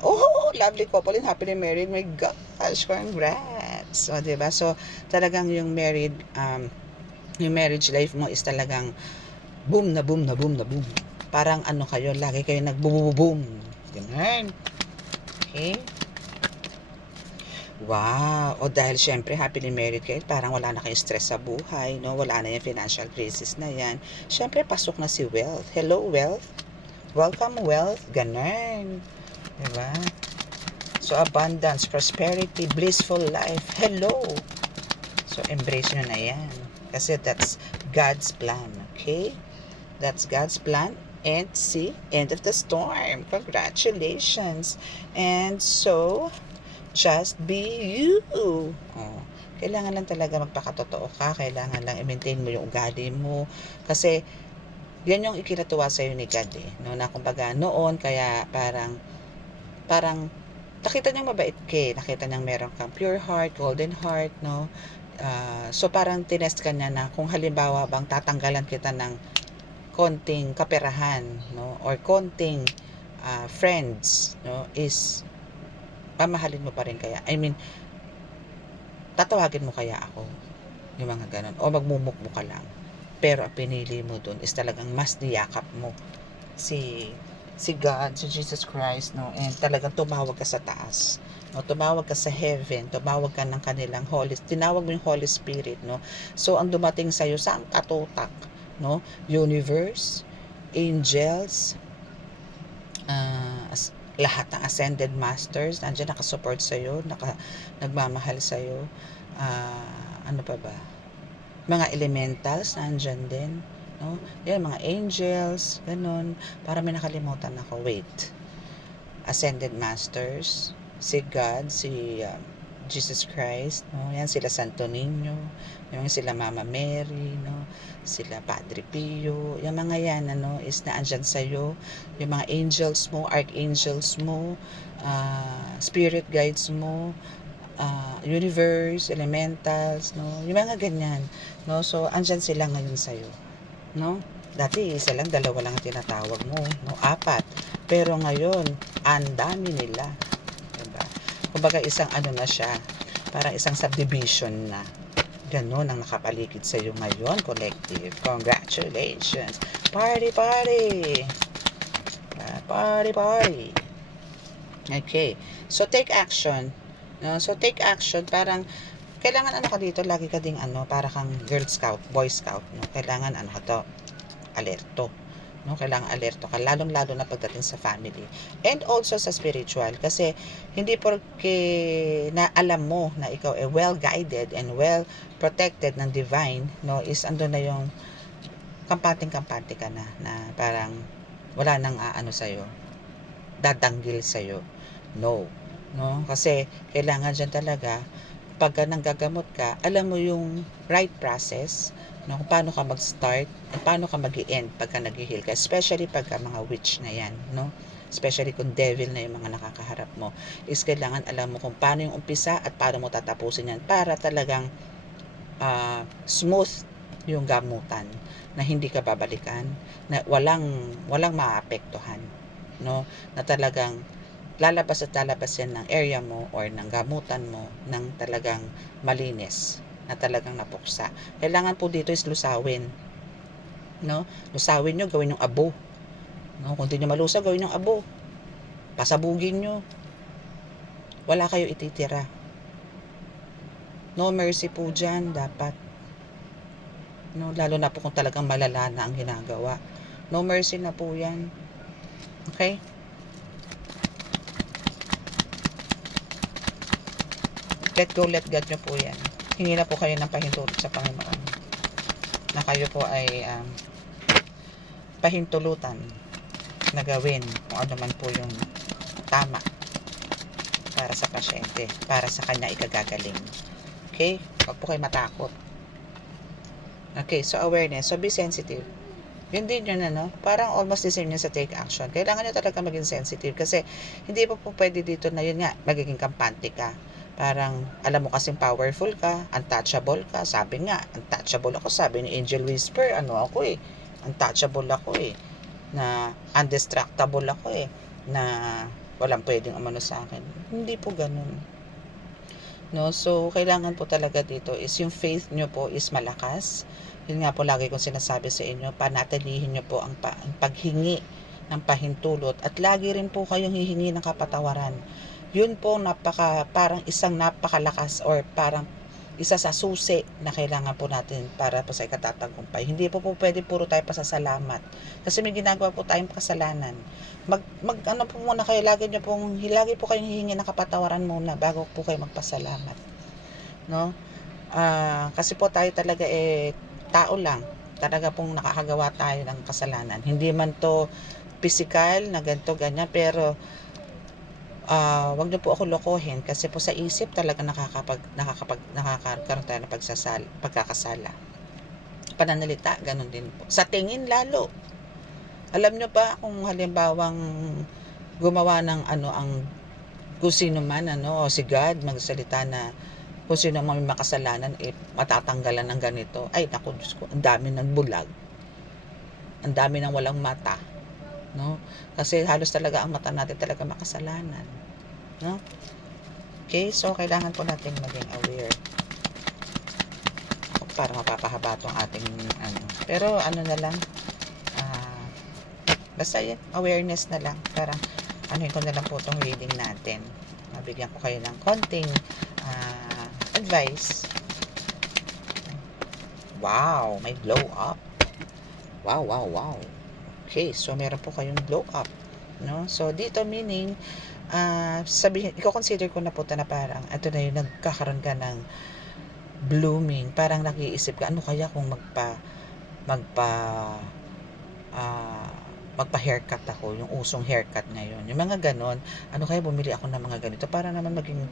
lovely couple and happily married. My gosh, congrats. So, diba? So, talagang yung yung marriage life mo is talagang boom na boom na boom na boom. Parang ano kayo, lagi kayo nag-boom. Ganun. Okay? Wow! O dahil syempre happily married kayo, parang wala na kayong stress sa buhay, no? Wala na yung financial crisis na yan. Syempre, pasok na si wealth. Hello, wealth. Welcome, wealth. Ganun. Diba? So, abundance, prosperity, blissful life. Hello! So, embrace nyo na yan. Kasi that's God's plan, okay? That's God's plan. And see, end of the storm. Congratulations. And so, just be you. Kailangan lang talaga magpakatotoo ka. Kailangan lang i-maintain mo yung ugali mo. Kasi, yan yung ikinatuwa sa'yo ni God no? Na kumbaga, noon, kaya parang, nakita niyang mabait ka nakita niyang meron kang pure heart, golden heart, no? So, parang tinest ka niya na kung halimbawa bang tatanggalan kita ng konting kaperahan, no? Or konting friends, no? Is pamahalin mo pa rin kaya? I mean, tatawagin mo kaya ako? Yung mga ganun. O magmumukmo ka lang. Pero ang pinili mo dun is talagang mas niyakap mo si God, si Jesus Christ, no? And talagang tumawag ka sa taas. No? Tumawag ka sa heaven. Tumawag ka ng kanilang tinawag mo yung Holy Spirit, no? So, ang dumating sa'yo, saan katutak? No? Universe, angels, lahat ng ascended masters nandiyan nakasupport sa iyo, nagmamahal sa iyo. Ano pa ba? Mga elementals nandiyan din, no? Yan, mga angels, ganun. Para may nakalimutan ako. Wait. Ascended masters, si God, si Jesus Christ, no? Yan sila Santo Niño, yung sila Mama Mary, no? Sila Padre Pio, yung mga yan, ano, is naandyan sa'yo, yung mga angels mo, archangels mo, spirit guides mo, universe, elementals, no? Yung mga ganyan, no? So, andyan sila ngayon sa'yo, no? Dati, isa lang, dalawa lang tinatawag mo, no? 4. Pero ngayon, ang dami nila. Diba? Kumbaga, isang ano na siya, parang isang subdivision na. Ganon ang nakapaligid sa iyo ngayon, collective. Congratulations! Party, party! Party, party! Okay. So, take action. No? So, take action. Parang, kailangan ano ka dito, lagi ka ding ano, para kang Girl Scout, Boy Scout. No? Kailangan ano ka to, alerto. No? Kailangan alerto ka, lalong-lalo na pagdating sa family. And also sa spiritual. Kasi, hindi porke na alam mo na ikaw ay well-guided and well-protected ng divine, no, is ando na yung kampante ka na parang wala nang aano sa'yo, dadanggil sa'yo. No. No? Kasi, kailangan dyan talaga, pagka nanggagamot ka, alam mo yung right process, no? Kung paano ka mag-start, at paano ka mag-i-end pagka nag-heal ka. Especially pagka mga witch na yan, no? Especially kung devil na yung mga nakakaharap mo, is kailangan alam mo kung paano yung umpisa at paano mo tatapusin yan para talagang smooth yung gamutan, na hindi ka babalikan, na walang maapektuhan, no? Na talagang lalabas at lalabas yan ng area mo or ng gamutan mo ng talagang malinis, na talagang napuksa. Kailangan po dito is lusawin, no? Lusawin nyo, gawin yung abo, no? Kung di nyo malusaw, gawin yung abo, pasabugin nyo, wala kayo ititira. No mercy po dyan dapat, no? Lalo na po kung talagang malala na ang ginagawa, no mercy na po yan. Okay? Let go, let God nyo po yan. Hingi na po kayo ng pahintulot sa Panginoon, na kayo po ay pahintulutan na gawin kung ano man po yung tama para sa pasyente, para sa kanya ikagagaling. Okay? Huwag po kayo matakot. Okay, so awareness. So be sensitive. Yun din yun, ano? Parang almost the same yun sa take action. Kailangan nyo talaga maging sensitive kasi hindi po pwede dito na yun nga, magiging kampante ka. Parang, alam mo kasing powerful ka, untouchable ka. Sabi nga, untouchable ako. Sabi ni Angel Whisper, ano ako eh. Untouchable ako eh. Na undistractable ako eh. Na walang pwedeng umano sa akin. Hindi po ganun. No? So, kailangan po talaga dito is yung faith nyo po is malakas. Yun nga po lagi kong sinasabi sa inyo, panatilihin nyo po ang paghingi ng pahintulot at lagi rin po kayong hihingi ng kapatawaran. Yun po parang isang napakalakas or parang isa sa susi na kailangan po natin para po sa ikatatagumpay. Hindi po pwede puro tayo pasasalamat. Kasi may ginagawa po tayong kasalanan. Ano po muna kayo, lagi po kayong hihingi ng kapatawaran muna bago po kayo magpasalamat. No? Kasi po tayo talaga tao lang. Talaga pong nakakagawa tayo ng kasalanan. Hindi man to physical na ganito, ganyan, pero wag niyo po ako lokohin kasi po sa isip talaga nakakakaroon tayo ng pagkakasala. Pananalita, ganun din po. Sa tingin lalo. Alam niyo ba kung halimbawang gumawa ng ang kung sino man o si God magsalita na kung sino man may makasalanan matatanggalan ng ganito. Ay naku, Diyos ko, ang dami ng bulag. Ang dami ng walang mata. No? Kasi halos talaga ang mata natin talaga makasalanan, no? Okay, so kailangan po natin maging aware para mapapahaba tong ating pero na lang basta yan, awareness na lang, para ko na lang po tong reading natin, mabigyan ko kayo ng konting advice. Wow, may glow up. Wow. Okay, so meron po kayong glow up, no? So dito meaning sabihin, i-consider ko na po na parang ito na yung nagkakaroon ka ng blooming, parang nag-iisip ka, ano kaya kung magpa-haircut ako, yung usong haircut ngayon, yung mga ganon, ano kaya bumili ako ng mga ganito para naman maging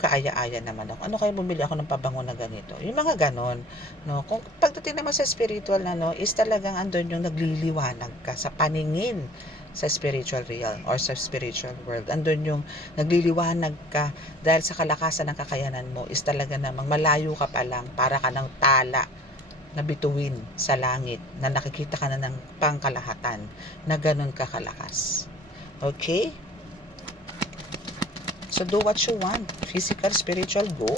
kaaya-aya naman ako. Ano kaya bumili ako ng pabango na ganito? Yung mga ganon, no? Kung pagdating naman sa spiritual is talagang andun yung nagliliwanag ka sa paningin sa spiritual realm or sa spiritual world. Andun yung nagliliwanag ka dahil sa kalakasan ng kakayanan mo is talaga namang malayo ka pa lang, para ka ng tala na bituin sa langit, na nakikita ka na ng pangkalahatan na ganun ka kalakas. Okay? So do what you want. Physical, spiritual, go.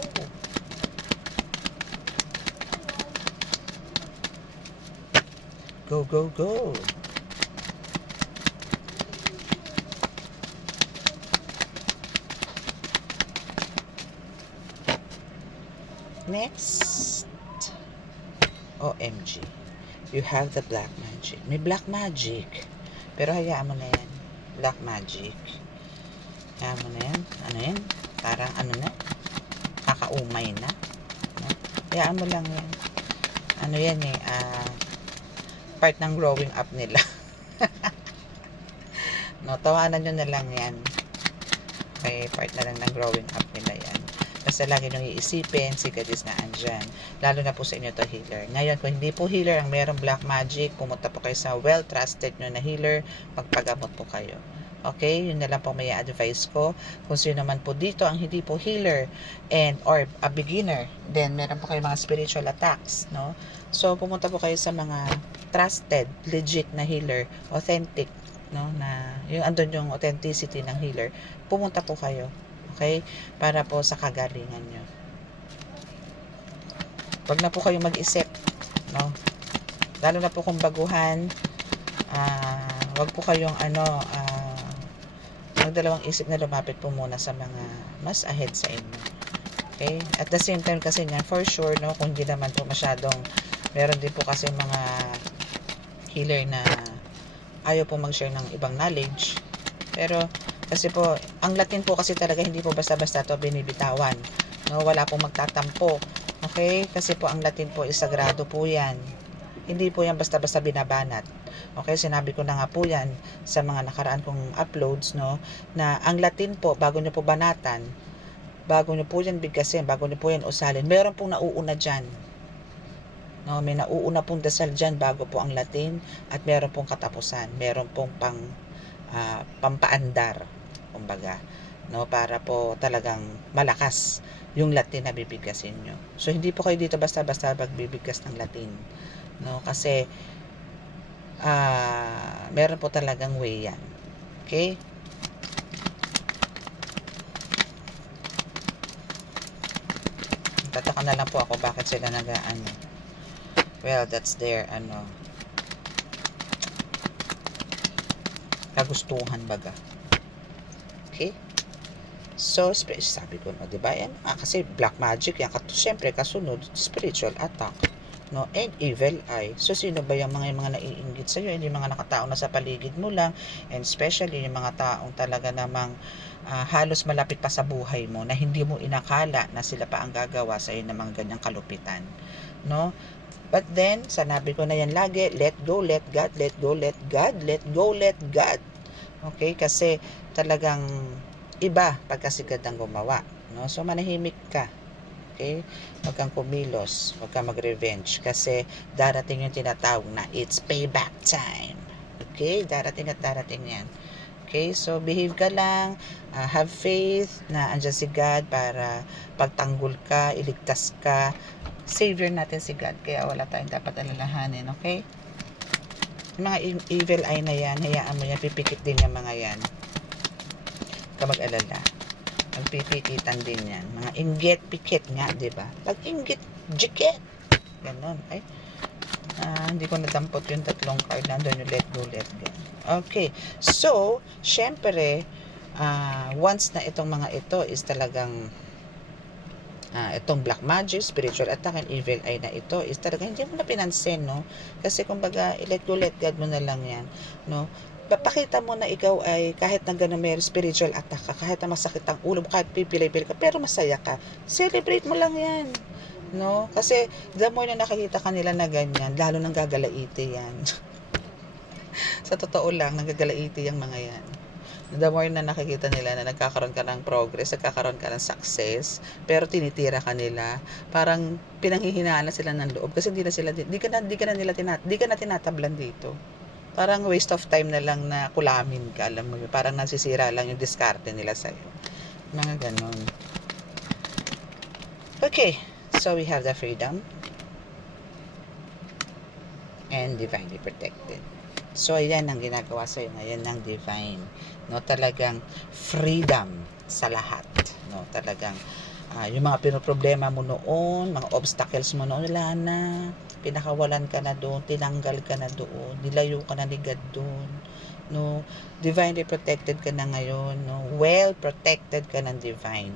Go. Next. OMG. You have the black magic. May black magic. Pero hayaan mo na yan. Black magic. Hayaan mo na yan. Ano yan? Parang ano na? Kakaumay na. No? Hayaan mo lang yan. Ano yan eh. Part ng growing up nila. No, tawanan nyo na lang yan. Okay, part na lang ng growing up nila yan. Basta lagi nyo iisipin, si God is na andyan. Lalo na po sa inyo to healer. Ngayon, kung hindi po healer ang mayroong black magic, pumunta po kayo sa well-trusted nyo na healer, magpagamot po kayo. Okay, yun na lang po may advice ko. Kung sino naman po dito ang hindi po healer and or a beginner, then meron po kayo mga spiritual attacks, no? So, pumunta po kayo sa mga trusted, legit na healer, authentic, no? Na yung andun yung authenticity ng healer, pumunta po kayo. Okay? Para po sa kagalingan nyo. Wag na po kayong mag-isip, no? Lalo na po kung baguhan, wag po kayong magdalawang isip na lumapit po muna sa mga mas ahead sa inyo. Okay? At the same time kasi niyan, for sure, no, kung hindi naman po masyadong, meron din po kasi mga healer na ayaw po mag-share ng ibang knowledge. Pero, kasi po, ang Latin po kasi talaga hindi po basta-basta to binibitawan. No? Wala pong magtatampo. Okay? Kasi po ang Latin po is sagrado po yan. Hindi po yan basta-basta binabanat. Okay? Sinabi ko na nga po yan sa mga nakaraan kong uploads, no? Na ang Latin po, bago nyo po banatan, bago nyo po yan bigkasin, bago nyo po yan usalin, meron pong nauuna dyan. No? May nauuna pong dasal dyan bago po ang Latin at meron pong katapusan. Meron pong pampaandar, kumbaga, no, para po talagang malakas yung Latin na bibigkasin nyo. So, hindi po kayo dito basta-basta magbibigkas ng Latin, no, kasi meron po talagang way yan. Okay? Tataka na lang po ako bakit sila well, that's their kagustuhan baga. Okay? So, sabi ko, no, diba? Yan, kasi black magic yan. Siyempre, kasunod, spiritual attack. No? And evil eye. So, sino ba yung mga naiinggit sa'yo? Hindi mga nakatao na sa paligid mo lang. And especially, yung mga taong talaga namang halos malapit pa sa buhay mo na hindi mo inakala na sila pa ang gagawa sa'yo ng mga ganyang kalupitan. No? But then, sanabi ko na yan lagi, let go, let God, let go, let God, let go, let God. Okay? Kasi talagang iba pagkasigad ang gumawa. No? So, manahimik ka. Okay? Huwag kang kumilos. Huwag kang mag-revenge. Kasi darating yung tinatawag na it's payback time. Okay? Darating at darating yan. Okay? So, behave ka lang. Have faith na andyan si God para pagtanggol ka, iligtas ka. Savior natin si God, kaya wala tayong dapat alalahanin, okay? Yung mga evil eye na yan, hayaan mo yan, pipikit din yung mga yan. Ka mag-alala. Magpipikitan din yan. Mga inggit, pikit nga, diba? Pag inggit, jikit. Ganon, ay. Hindi ko nadampot yung tatlong card. Nandun yung let go, let go. Okay. So, syempre, once na itong mga ito is talagang itong black magic, spiritual attack, and evil eye na ito is talaga hindi mo na pinansin, no? Kasi kumbaga, let go, let God mo na lang yan, no? Papakita mo na ikaw ay kahit na gano'n may spiritual attack ka, kahit na masakit ang ulo mo, kahit pipilay-pilay ka, pero masaya ka. Celebrate mo lang yan, no? Kasi the more na nakikita kanila na ganyan, lalo nang gagalaiti yan. Sa totoo lang, nanggagalaiti yung mga yan. The more na nakikita nila na nagkakaroon ka ng progress, nagkakaroon ka ng success, pero tinitira ka nila, parang pinanghihinaan na sila ng loob kasi hindi ka na tinatablan dito. Parang waste of time na lang na kulamin ka, alam mo yun. Parang nasisira lang yung diskarte nila sa'yo. Mga ganon. Okay, so we have the freedom and divinely protected. So, ayan ang ginagawa sa'yo ngayon ng divine. No, talagang freedom sa lahat. No, talagang Yung mga pinoproblema mo noon, mga obstacles mo noon, wala na. Pinakawalan ka na doon, tinanggal ka na doon, nilayo ka na ni God doon. No? Divinely protected ka na ngayon. No? Well protected ka ng divine.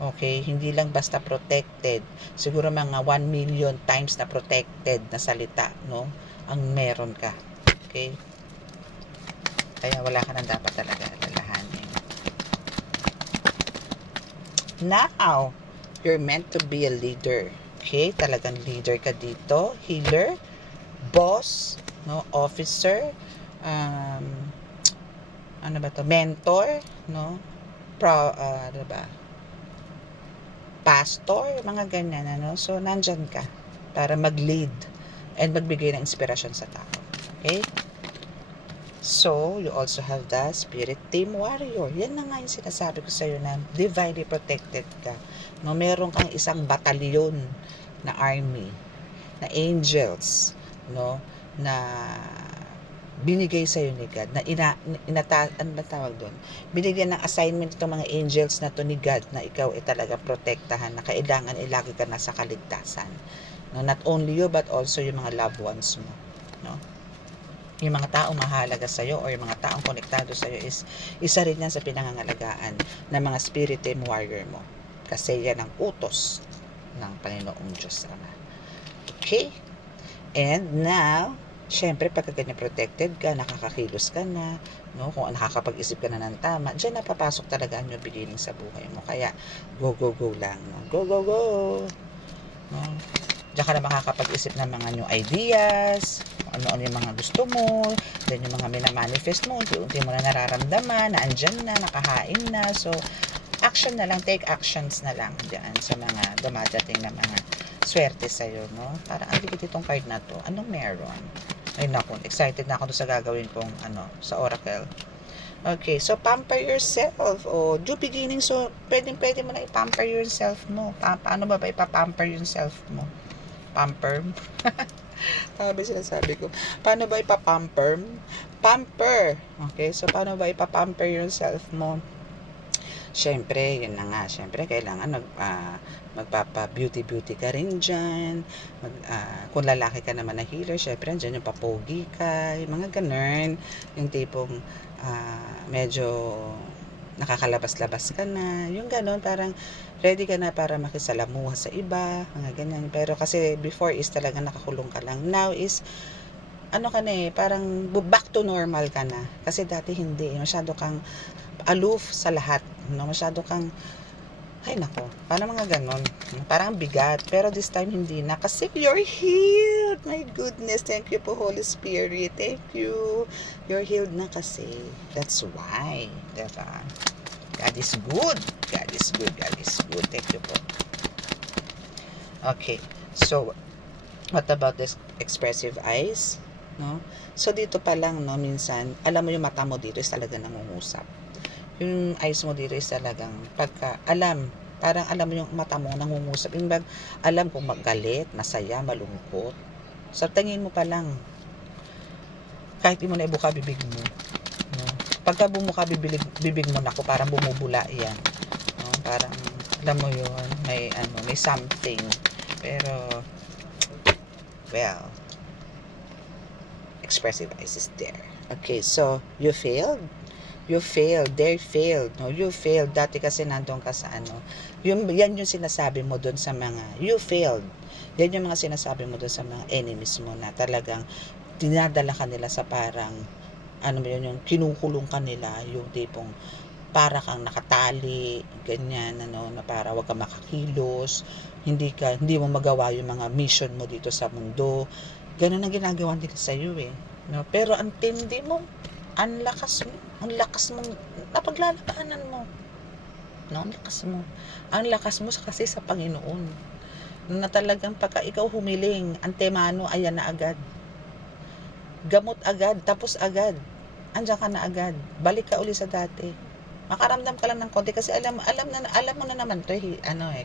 Okay? Hindi lang basta protected. Siguro mga 1 million times na protected na salita, no? Ang meron ka. Okay? Kaya wala ka na dapat talaga lalahanin. Now, you're meant to be a leader. Okay? Talagang leader ka dito. Healer, boss, no? Officer, ano ba to? Mentor, no? Ano ba? Pastor, mga ganyan, ano? So, nandyan ka para mag-lead and magbigay ng inspirasyon sa tao. Okay? So, you also have the spirit team warrior. Yan na nga yung sinasabi ko sa iyo na divinely protected ka. No, meron kang isang batalyon na army, na angels, no, na binigay sa iyo ni God, na ano ba tawag doon? Binigyan ng assignment itong mga angels na to ni God na ikaw ay talaga protektahan, na kailangan ilagi ka nasa kaligtasan. No, not only you but also yung mga loved ones mo, no? Yung mga taong mahalaga sa iyo or yung mga taong konektado sa iyo is isa rin yan sa pinangangalagaan ng mga spirit team warrior mo. Kasi yan ang utos ng Panginoong Diyos Ama. Okay? And now, syempre pagka ganyan protected ka, nakakakilos ka na, no? Kung nakakapag-isip ka na ng tama, diyan napapasok talaga ang yung beginning sa buhay mo. Kaya, go, go, go lang. No? Go, go, go! No? Diyan ka na makakapag-isip ng mga new ideas, ano-ano yung mga gusto mo, then yung mga minamanifest mo, unti-unti mo na nararamdaman, na andyan na, nakahain na. So, action na lang, take actions na lang diyan sa mga dumadating na mga swerte sa'yo, no? Parang ang dikit itong card na to. Anong meron? Ay naku, excited na ako doon sa gagawin kong sa Oracle. Okay, so pamper yourself. New beginning. So, pwede mo na ipamper yourself mo. Paano ba ipapamper yourself mo? Pamper? Sabi sinasabi ko. Paano ba ipapamper? Pamper. Okay, so paano ba ipapamper yourself mo? Siyempre, yun na nga. Siyempre, kailangan magpapa-beauty ka rin dyan. Kung lalaki ka naman na healer, siyempre, dyan yung papogi ka. Yung mga ganun. Yung tipong medyo nakakalabas-labas ka na. Yung ganun, parang ready ka na para makisalamuha sa iba. Mga ganyan. Pero kasi before is talaga nakakulong ka lang. Now is ano ka na parang back to normal ka na. Kasi dati hindi. Masyado kang aloof sa lahat. No? Masyado kang, ay nako, parang mga ganon. Parang bigat. Pero this time hindi na. Kasi you're healed. My goodness. Thank you po, Holy Spirit. Thank you. You're healed na kasi. That's why. Diba? God is good. God is good. God is good. Thank you po. Okay. So, what about this expressive eyes? No? So, dito pa lang, no, minsan, alam mo yung mata mo dito is talaga nangungusap. Yung eyes mo dito is talagang parang alam mo yung mata mo nangungusap. Yung alam kung magalit, masaya, malungkot. Sa tingin mo pa lang, kahit di mo na ibuka bibig mo. No? Pagka bumuka bibig mo, nako, parang bumubula yan. No? Parang, alam mo yun, may something. Pero, well, expressive eyes is there. Okay, so, you failed. They failed, no? You failed. Dati kasi nandun ka sa yan yung sinasabi mo doon sa mga, you failed. Yan yung mga sinasabi mo doon sa mga enemies mo na talagang dinadala ka nila sa parang, yung kinukulong ka nila, yung tipong para kang nakatali, ganyan, na para wag ka makakilos, hindi mo magawa yung mga mission mo dito sa mundo. Ganun ang ginagawa nila sa iyo no? Pero ang tindi mo, ang lakas mo napaglalabanan mo, no? Ang lakas mo kasi sa Panginoon, na talagang pagka ikaw humiling, antemano, ayan na agad, gamot agad, tapos agad, andyan ka na agad, balik ka uli sa dati, makaramdam ka lang ng konti kasi alam mo na naman to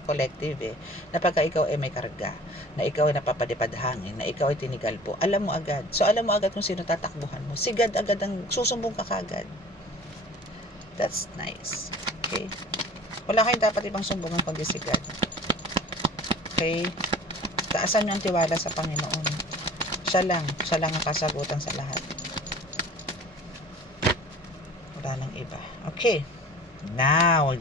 collective na pagka ikaw ay may karga, na ikaw ay napapadipad hangin, na ikaw ay tinigalpo, alam mo agad. So alam mo agad kung sino tatakbuhan mo. Sigad agad ang susumbong ka kagad. That's nice. Okay? Wala kayong dapat ibang sumbungan kundi si God. Okay? Taasan nyo ang tiwala sa Panginoon. Siya lang ang kasagutan sa lahat. Wala nang iba. Okay. Now,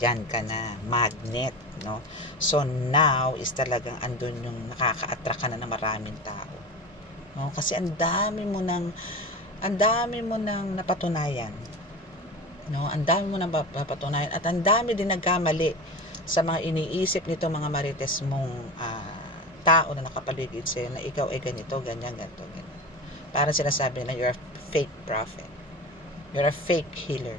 dyan ka na. Magnet, no? So, now is talagang andun yung nakaka-attract ka na ng maraming tao. No? Kasi ang dami mo nang napatunayan. No? Ang dami mo nang napatunayan at ang dami din nagkamali sa mga iniisip nito mga marites mong tao na nakapaligid sa'yo na ikaw ay ganito, ganyan, ganito, ganyan. Parang sinasabi na you're a fake prophet. You're a fake healer.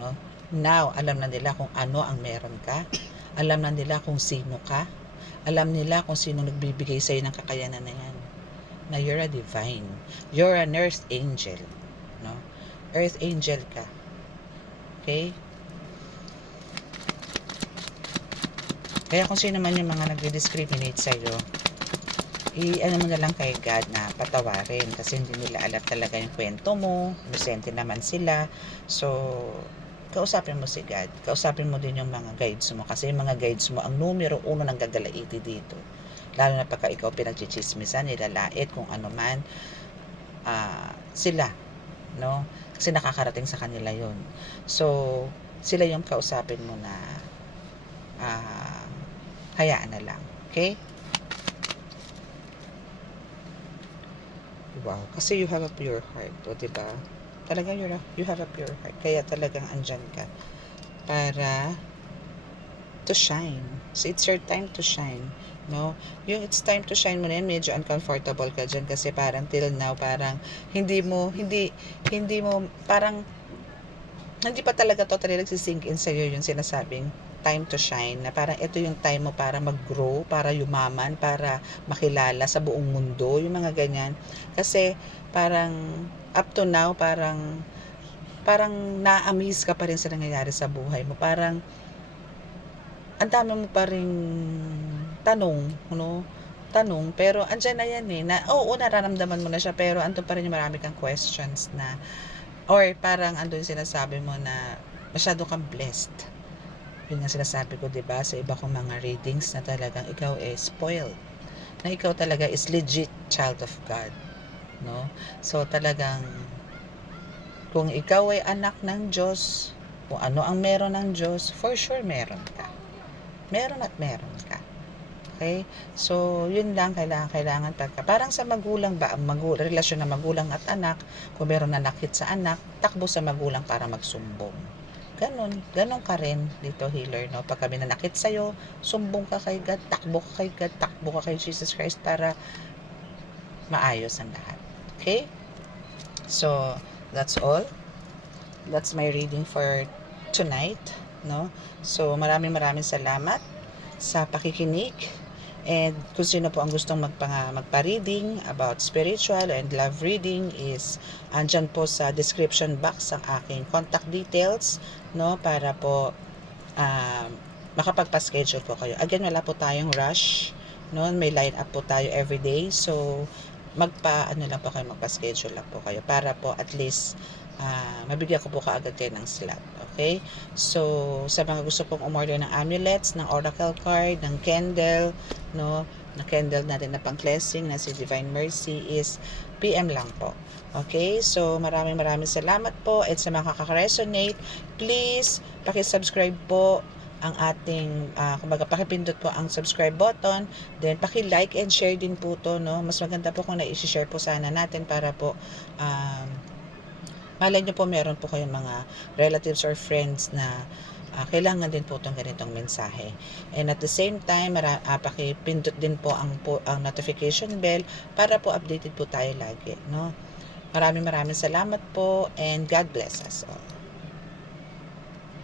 No? Now, alam na nila kung ano ang meron ka. Alam na nila kung sino ka. Alam nila kung sino nagbibigay sa'yo ng kakayanan na yan. Na you're a divine. You're an earth angel. No? Earth angel ka. Okay? Kaya kung sino man yung mga nagdi-discriminate sa'yo, ano mo na lang kay God na patawarin kasi hindi nila alam talaga yung kwento mo, inosente naman sila. So, kausapin mo si God. Kausapin mo din yung mga guides mo kasi yung mga guides mo ang numero 1 ng gagalaiti dito. Lalo na pagka ikaw pinagchichismisan, nilalait kung ano man, sila, no? Kasi nakakarating sa kanila yon. So, sila yung kausapin mo na hayaan na lang. Okay? Wow. Kasi you have a pure heart. O, diba? Talaga you have a pure heart. Kaya talagang andyan ka para to shine. So, it's your time to shine. No? Yung it's time to shine mo na yan, medyo uncomfortable ka dyan kasi parang till now, parang hindi pa talaga totally nagsisink in sa'yo yung sinasabing time to shine, na parang ito yung time mo para mag-grow, para yumaman, para makilala sa buong mundo, yung mga ganyan. Kasi parang up to now, parang na-amaze ka pa rin sa nangyayari sa buhay mo. Parang ang dami mo pa rin tanong, no? Tanong, pero andyan na yan na nararamdaman mo na siya, pero andun pa rin yung marami kang questions na, or parang andun sinasabi mo na masyado kang blessed. Yun ang sinasabi ko, diba, sa iba kong mga readings na talagang ikaw is spoiled. Na ikaw talaga is legit child of God. No? So, talagang, kung ikaw ay anak ng Diyos, kung ano ang meron ng Diyos, for sure meron ka. Meron at meron ka. Okay? So, yun lang, kailangan pagka. Parang sa magulang ba, relasyon ng magulang at anak, kung meron na nakit sa anak, takbo sa magulang para magsumbong. Ganon ka rin dito, healer, no? Pag kami nanakit sa'yo, sumbong ka kay God, takbo ka kay God, takbo ka kay Jesus Christ para maayos ang lahat. Okay? So, that's all. That's my reading for tonight, no? So, maraming salamat sa pakikinig. And kung sino po ang gustong magpa-reading about spiritual and love reading is andyan po sa description box ang aking contact details, no, para po makapagpa-schedule po kayo. Again, wala po tayong rush, no, may line up po tayo every day. So magpa-schedule lang po kayo para po at least mabigyan ko po kaagad kayo ng slot. Okay? So, sa mga gusto pong umorder ng amulets, ng oracle card, ng candle, no, na candle natin na pang-cleansing na si Divine Mercy is PM lang po. Okay? So, maraming salamat po. At sa mga kaka-resonate, please, paki-subscribe po ang ating, kumbaga, pakipindot po ang subscribe button, then paki-like and share din po to, no? Mas maganda po kung na-share po sana natin para po, malay nyo po meron po kayong mga relatives or friends na kailangan din po itong ganitong mensahe. And at the same time, pakipindot din po ang notification bell para po updated po tayo lagi, no? Maraming salamat po and God bless us all.